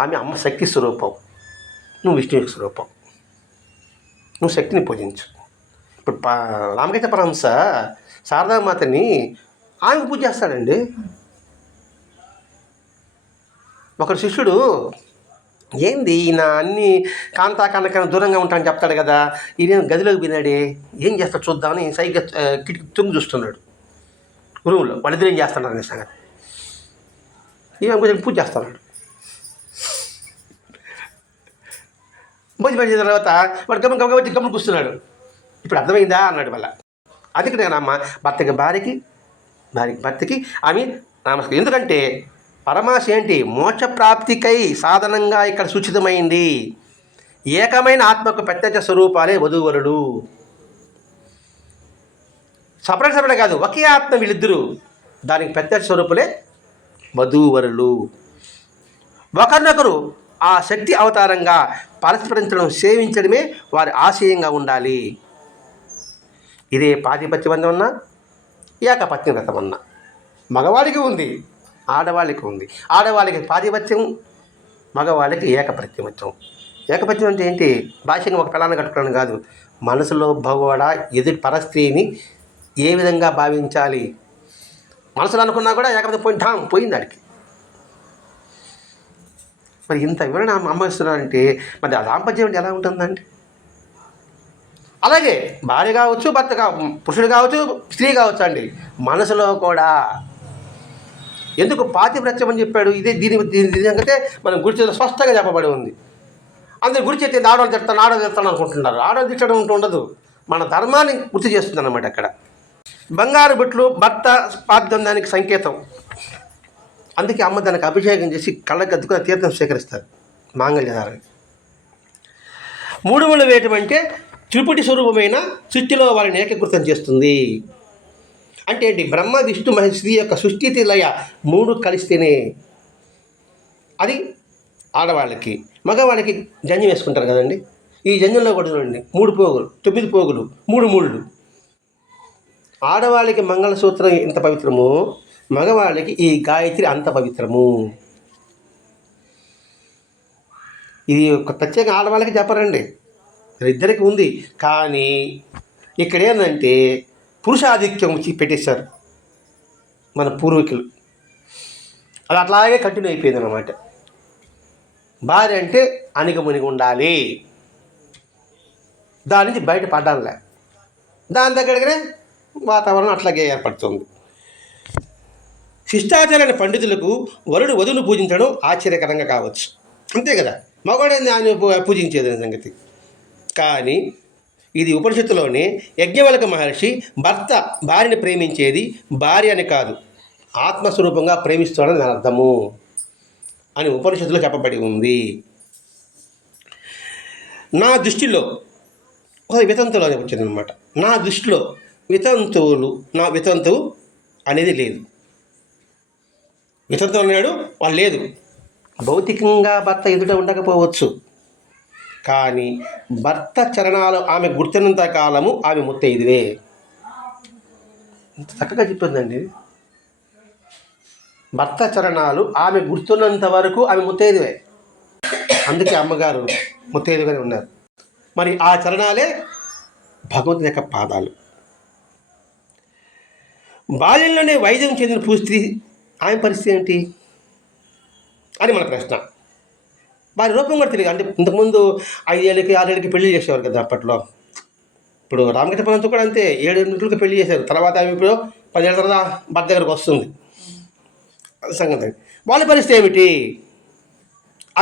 ఆమె అమ్మ శక్తి స్వరూపం, నువ్వు విష్ణువు స్వరూపం, నువ్వు శక్తిని పూజించు. ఇప్పుడు రామకృష్ణ పరమహంస శారదామాతని ఆమెకు పూజ చేస్తాడండి. ఒకడు శిష్యుడు, ఏంది ఈయన అన్ని కాంతాకన్నా దూరంగా ఉంటానని చెప్తాడు కదా, ఈయన గదిలోకి వినాడే, ఏం చేస్తాడు చూద్దామని సైగా కిటికీ తుంగి చూస్తున్నాడు రూమ్లో. వాళ్ళిద్దరు ఏం చేస్తున్నారు అనే సంగతి ఈమె కొంచెం పూజ చేస్తున్నాడు. పూజ పెట్టిన తర్వాత వాడు గమ్మున కూర్చున్నాడు. ఇప్పుడు అర్థమైందా అన్నాడు మళ్ళా. అది ఇక్కడ అమ్మ భర్తకి ఆమె నమస్కారం. ఎందుకంటే పరమాశ ఏంటి? మోక్ష ప్రాప్తికై సాధనంగా ఇక్కడ సూచితమైంది. ఏకమైన ఆత్మకు ప్రత్యక్ష స్వరూపాలే వధూవరుడు. సపరేట్ కాదు, ఒకే ఆత్మ వీళ్ళిద్దరూ, దానికి ప్రత్యక్ష స్వరూపులే వధూవరులు. ఒకరినొకరు ఆ శక్తి అవతారంగా పరస్పరించడం, సేవించడమే వారి ఆశయంగా ఉండాలి. ఇదే పాతిపత్య బంధం అన్నా, ఏకపత్ని వ్రతం అన్నా. మగవాడికి ఉంది, ఆడవాళ్ళకి ఉంది. ఆడవాళ్ళకి పాతిపత్యం, మగవాళ్ళకి ఏకపత్యమత్యం. ఏకపత్యం అంటే ఏంటి? భాషని ఒక పిల్లాన్ని కట్టుకోవడం కాదు, మనసులో భగవాడ ఎదుటి పరస్త్రీని ఏ విధంగా భావించాలి. మనసులో అనుకున్నా కూడా ఏకపత్యం పోయింది ఆడికి. మరి ఇంత వివరణ అమ్మ ఇస్తున్నారంటే మరి ఆ దాంపత్యం అంటే ఎలా ఉంటుందండి? అలాగే భార్య కావచ్చు, భర్త పురుషుడు కావచ్చు, స్త్రీ కావచ్చు అండి, మనసులో కూడా. ఎందుకు పాతివ్రత్యం అని చెప్పాడు? దీని సంగతే మనం గుడి స్పష్టంగా చెప్పబడి ఉంది. అందరు గుడి చేస్తే ఆడవాళ్ళు తిడతాను అనుకుంటున్నారు. ఆడవాళ్ళు తిట్టడం ఉండదు, మన ధర్మాన్ని గుర్తు చేస్తుంది అన్నమాట. అక్కడ బంగారు బొట్లు భర్త పాద్యందానికి సంకేతం. అందుకే అమ్మ దానికి అభిషేకం చేసి కళ్ళకి అద్దుకుని తీర్థం స్వీకరిస్తారు మాంగళ్యధారని. 3 ముళ్ళు వేయటం అంటే త్రిపుటి స్వరూపమైన సృష్టిలో వారిని ఏకీకృతం చేస్తుంది. అంటే ఏంటి? బ్రహ్మ విష్ణు మహేశ్వరి యొక్క సృష్టి లయ 3 కలిస్తేనే. అది ఆడవాళ్ళకి. మగవాళ్ళకి జంజం వేసుకుంటారు కదండి, ఈ జంజంలో కూడా చూడండి 3 పోగులు, 9 పోగులు, 3 ముళ్ళు. ఆడవాళ్ళకి మంగళసూత్రం ఎంత పవిత్రమో, మగవాళ్ళకి ఈ గాయత్రి అంత పవిత్రము. ఇది ఒక ప్రత్యేక ఆడవాళ్ళకి చెప్పరండి, ఇద్దరికి ఉంది. కానీ ఇక్కడ ఏంటంటే పురుషాధిక్యం పెట్టేశారు మన పూర్వీకులు. అది అట్లాగే కంటిన్యూ అయిపోయింది అన్నమాట. భార్య అంటే అణిగమునిగి ఉండాలి, దాని నుంచి బయట పడ్డానులే, దాని దగ్గరనే వాతావరణం అట్లాగే ఏర్పడుతుంది. శిష్టాచారాన్ని పండితులకు వరుడు వధువును పూజించడం ఆశ్చర్యకరంగా కావచ్చు, అంతే కదా, మగవాడేంది ఆయన పూజించేది సంగతి. కానీ ఇది ఉపనిషత్తులోనే యజ్ఞవల్క మహర్షి భర్త భార్యని ప్రేమించేది భార్య అని కాదు, ఆత్మస్వరూపంగా ప్రేమిస్తున్నాడని దాని అర్థము అని ఉపనిషత్తులో చెప్పబడి ఉంది. నా దృష్టిలో ఒక వితంతువులు అని వచ్చిందనమాట. నా దృష్టిలో వితంతువు అనేది లేదు. వితంతువు అన్నాడు వాళ్ళు లేదు. భౌతికంగా భర్త ఎదుట ఉండకపోవచ్చు, కానీ భర్త చరణాలు ఆమె గుర్తున్నంత కాలము ఆమె ముత్తైదువే. ఇంత చక్కగా చెప్పిందండి. భర్త చరణాలు ఆమె గుర్తున్నంత వరకు ఆమె ముత్తైదువే. అందుకే అమ్మగారు ముత్తైదుగానే ఉన్నారు. మరి ఆ చరణాలే భగవంతుని యొక్క పాదాలు. బాల్యంలోనే వైద్యం చెందిన పూస్త్రీ ఆమె పరిస్థితి ఏంటి అని మన ప్రశ్న. వారి రూపం కూడా తెలియదు. అంటే ఇంతకుముందు 5 ఏళ్ళకి 6 ఏళ్ళకి పెళ్లి చేసేవారు కదా అప్పట్లో. ఇప్పుడు రామకృష్ణ పరంతో కూడా అంతే, 7 ఏళ్ళకి పెళ్లి చేశారు. తర్వాత ఆమె ఇప్పుడు 10 ఏళ్ళ తర్వాత భర్త దగ్గరకు వస్తుంది. సంగతి వాళ్ళ పరిస్థితి ఏమిటి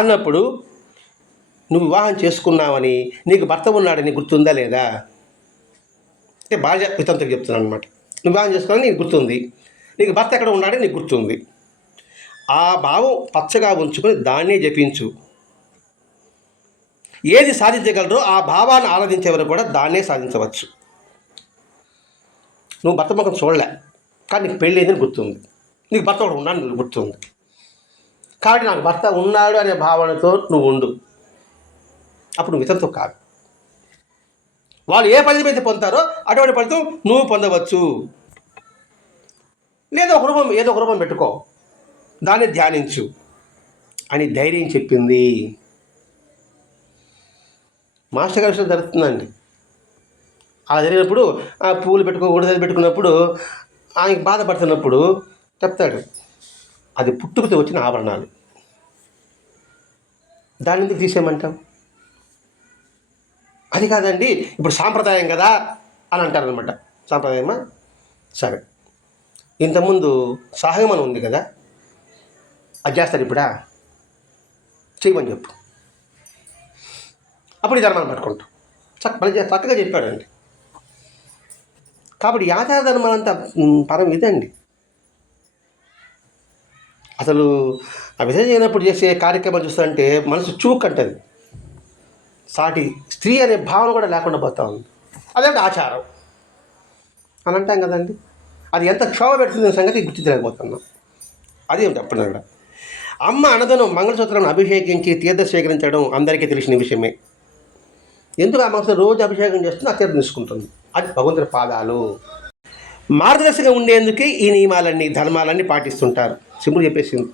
అన్నప్పుడు, నువ్వు వివాహం చేసుకున్నావని నీకు భర్త ఉన్నాడని గుర్తుందా లేదా? అంటే బాల్య వితంతుకు చెప్తున్నాను అనమాట. నువ్వు వివాహం చేసుకున్నావు నీకు గుర్తుంది, నీకు భర్త ఎక్కడ ఉన్నాడని నీకు గుర్తుంది. ఆ భావం పచ్చగా ఉంచుకొని దాన్నే జపించు. ఏది సాధించగలరో ఆ భావాన్ని ఆరాధించేవారు కూడా దాన్నే సాధించవచ్చు. నువ్వు భర్త ముఖం చూడలే, కానీ నీకు పెళ్ళి అయిందని గుర్తుంది, నీకు భర్త కూడా ఉన్నాడు నీకు గుర్తుంది. కాబట్టి నాకు భర్త ఉన్నాడు అనే భావనతో నువ్వు ఉండు. అప్పుడు నువ్వు వితంతువు కాదు. వాళ్ళు ఏ ఫలితం అయితే పొందుతారో అటువంటి ఫలితం నువ్వు పొందవచ్చు. లేదా ఏదో ఒక రూపం పెట్టుకో, దాన్ని ధ్యానించు అని ధైర్యం చెప్పింది. మాస్టర్ గారి విషయం జరుగుతుందండి. అలా జరిగినప్పుడు ఆ పువ్వులు పెట్టుకోకూడదు, అది పెట్టుకున్నప్పుడు ఆయనకి బాధపడుతున్నప్పుడు చెప్తాడు, అది పుట్టుకతో వచ్చిన ఆభరణాలు, దాన్ని ఎందుకు తీసేయమంటాం? అది కాదండి ఇప్పుడు సాంప్రదాయం కదా అని అంటారనమాట. సాంప్రదాయమా? సరే, ఇంతకుముందు సహగమనం ఉంది కదా, అది చేస్తారు ఇప్పుడా? చేయమని చెప్పు. అప్పుడు ఈ ధర్మాన్ని పట్టుకుంటాం. చక్కగా చెప్పాడండి. కాబట్టి ఈ ఆచార ధర్మాలంతా పరం ఇదండి. అసలు ఆ విధంగా చేయనప్పుడు చేసే కార్యక్రమాలు చూస్తుంటే మనసు చూక్ అంటుంది. సాటి స్త్రీ అనే భావన కూడా లేకుండా పోతా ఉంది. అదేంటి ఆచారం అని అంటాం కదండి. అది ఎంత క్షోభ పెడుతుంది సంగతి గుర్తించలేకపోతున్నాం. అదేం చెప్పండి. అక్కడ అమ్మ అన్నదను మంగళసూత్రం అభిషేకించి తీర్థ స్వీకరించడం అందరికీ తెలిసిన విషయమే. ఎందుకు ఆ మంగళసూత్రం రోజు అభిషేకం చేస్తుంది, ఆ తీర్థం తీసుకుంటుంది. అది భగవంతుని పాదాలు. మార్గదర్శకంగా ఉండేందుకే ఈ నియమాలన్నీ ధర్మాలన్నీ పాటిస్తుంటారు. సింపుల్ చెప్పేసింది.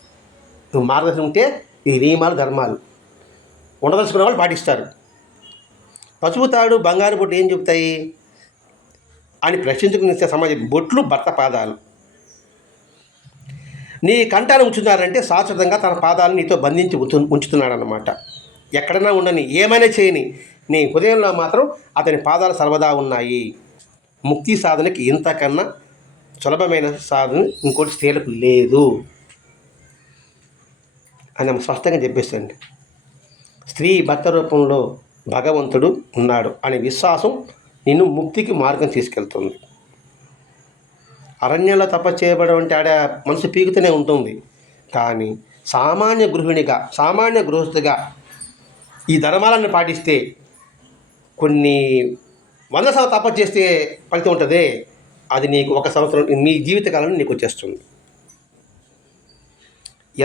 నువ్వు మార్గదర్శనం ఉంటే ఈ నియమాలు ధర్మాలు ఉండదలుచుకున్న వాళ్ళు పాటిస్తారు. పసుపు తాడు బంగారు బొట్టు ఏం చెప్తాయి అని ప్రశ్నించుకుని సమాజం బొట్లు భర్త పాదాలు. నీ కంటాన్ని ఉంచుతున్నారంటే శాశ్వతంగా తన పాదాలను నీతో బంధించి ఉంచుతున్నాడన్నమాట. ఎక్కడన్నా ఉండని, ఏమైనా చేయని, నీ హృదయంలో మాత్రం అతని పాదాలు సర్వదా ఉన్నాయి. ముక్తి సాధనకి ఇంతకన్నా సులభమైన సాధన ఇంకోటి స్త్రీలకు లేదు అని ఆమె స్పష్టంగా చెప్పేస్తుంది. స్త్రీ భర్త రూపంలో భగవంతుడు ఉన్నాడు అనే విశ్వాసం నిన్ను ముక్తికి మార్గం తీసుకెళ్తుంది. అరణ్యంలో తపస్సు చేయబడం అంటే ఆడ మనసు పీకుతూనే ఉంటుంది. కానీ సామాన్య గృహస్థిగా ఈ ధర్మాలను పాటిస్తే కొన్ని 100 సంవత్సరాలు తపస్సు చేస్తే ఫలితం ఉంటుంది. అది నీకు 1 సంవత్సరం మీ జీవితకాలంలో నీకు వచ్చేస్తుంది.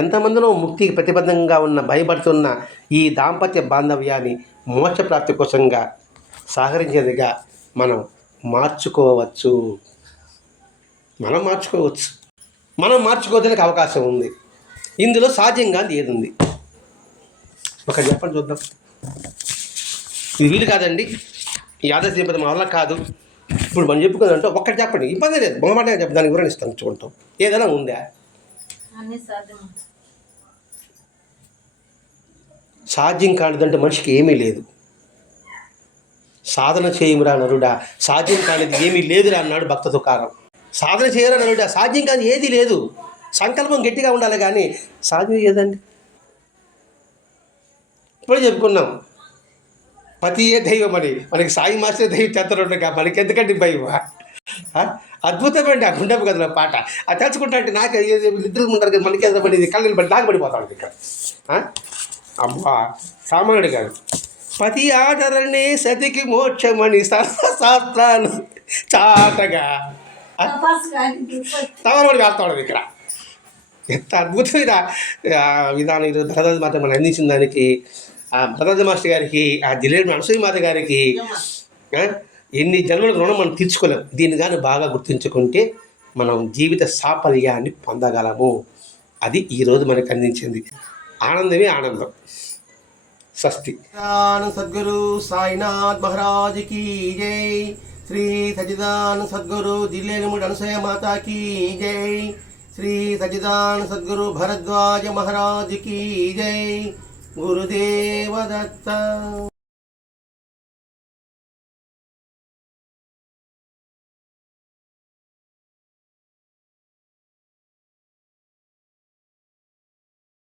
ఎంతమందిలో ముక్తికి ప్రతిబద్ధంగా ఉన్న భయపడుతున్న ఈ దాంపత్య బాంధవ్యాన్ని మోక్షప్రాప్తి కోసంగా సహకరించేదిగా మనం మార్చుకోవచ్చు. మనం మార్చుకోవడానికి అవకాశం ఉంది. ఇందులో సాధ్యంగా ఏది ఉంది ఒకటి చెప్పండి చూద్దాం. ఇది వీలు కాదండి, ఈ ఆదర్శ దంపతి మా వల్ల కాదు, ఇప్పుడు మనం చెప్పుకుందంటే ఒక్కటి చెప్పండి, ఇబ్బంది లేదు, బొమ్మమాటగా చెప్పి దానికి వివరణ ఇస్తాను చూడటం. ఏదైనా ఉందా? సాధ్యం కానిదంటే మనిషికి ఏమీ లేదు. సాధన చేయమురా నరుడా, సాధ్యం కానిది ఏమీ లేదురా అన్నాడు భక్త తుకారం. సాధన చేయరా నరుడా, సాధ్యం కాని ఏది లేదు. సంకల్పం గట్టిగా ఉండాలి, కానీ సాధ్యం ఏదండి? ఇప్పుడే చెప్పుకున్నాం, పతియే దైవం అని. మనకి సాయి మాస్టర్ దైవం చేస్తాడు, మనకి ఎందుకంటే భయం. ఆ? అద్భుతమండి ఆ గుండెపు కథలో పాట. అది తలుచుకుంటా అంటే నాకు ఇద్దరు ఉంటారు కదా, మనకి ఏదో పడింది కళ్ళు పడి నాకు పడిపోతాడు ఇక్కడ. ఆ? అబ్బా, సామాన్యుడు కాదు. పతి ఆదరణే సతికి మోక్షమని శాస్త్రాలు చాటగా తవరపడి వేస్తాడు ఇక్కడ. ఎంత అద్భుతమైన విధానం ఈరోజు భరద్వాజ మాత మనం అందించిన దానికి, ఆ భరద్వాజ మాస్టర్ గారికి, ఆ జిల్లేడు అనసూయ మాత గారికి ఎన్ని జన్మలకు రుణం మనం తీర్చుకోలేం. దీన్ని కానీ బాగా గుర్తుంచుకుంటే మనం జీవిత సాఫల్యాన్ని పొందగలము. అది ఈరోజు మనకు అందించింది. ఆనందమే ఆనందం. స్వస్తి. సద్గురు సాయినాథ్ మహారాజ్ की जय. శ్రీ సచ్చిదానంద సద్గురు జిల్లేనుముడి అనసూయ మాత की जय. శ్రీ సచ్చిదానంద సద్గురు భరద్వాజ మహారాజ్ की जय. గురుదేవ దత్త.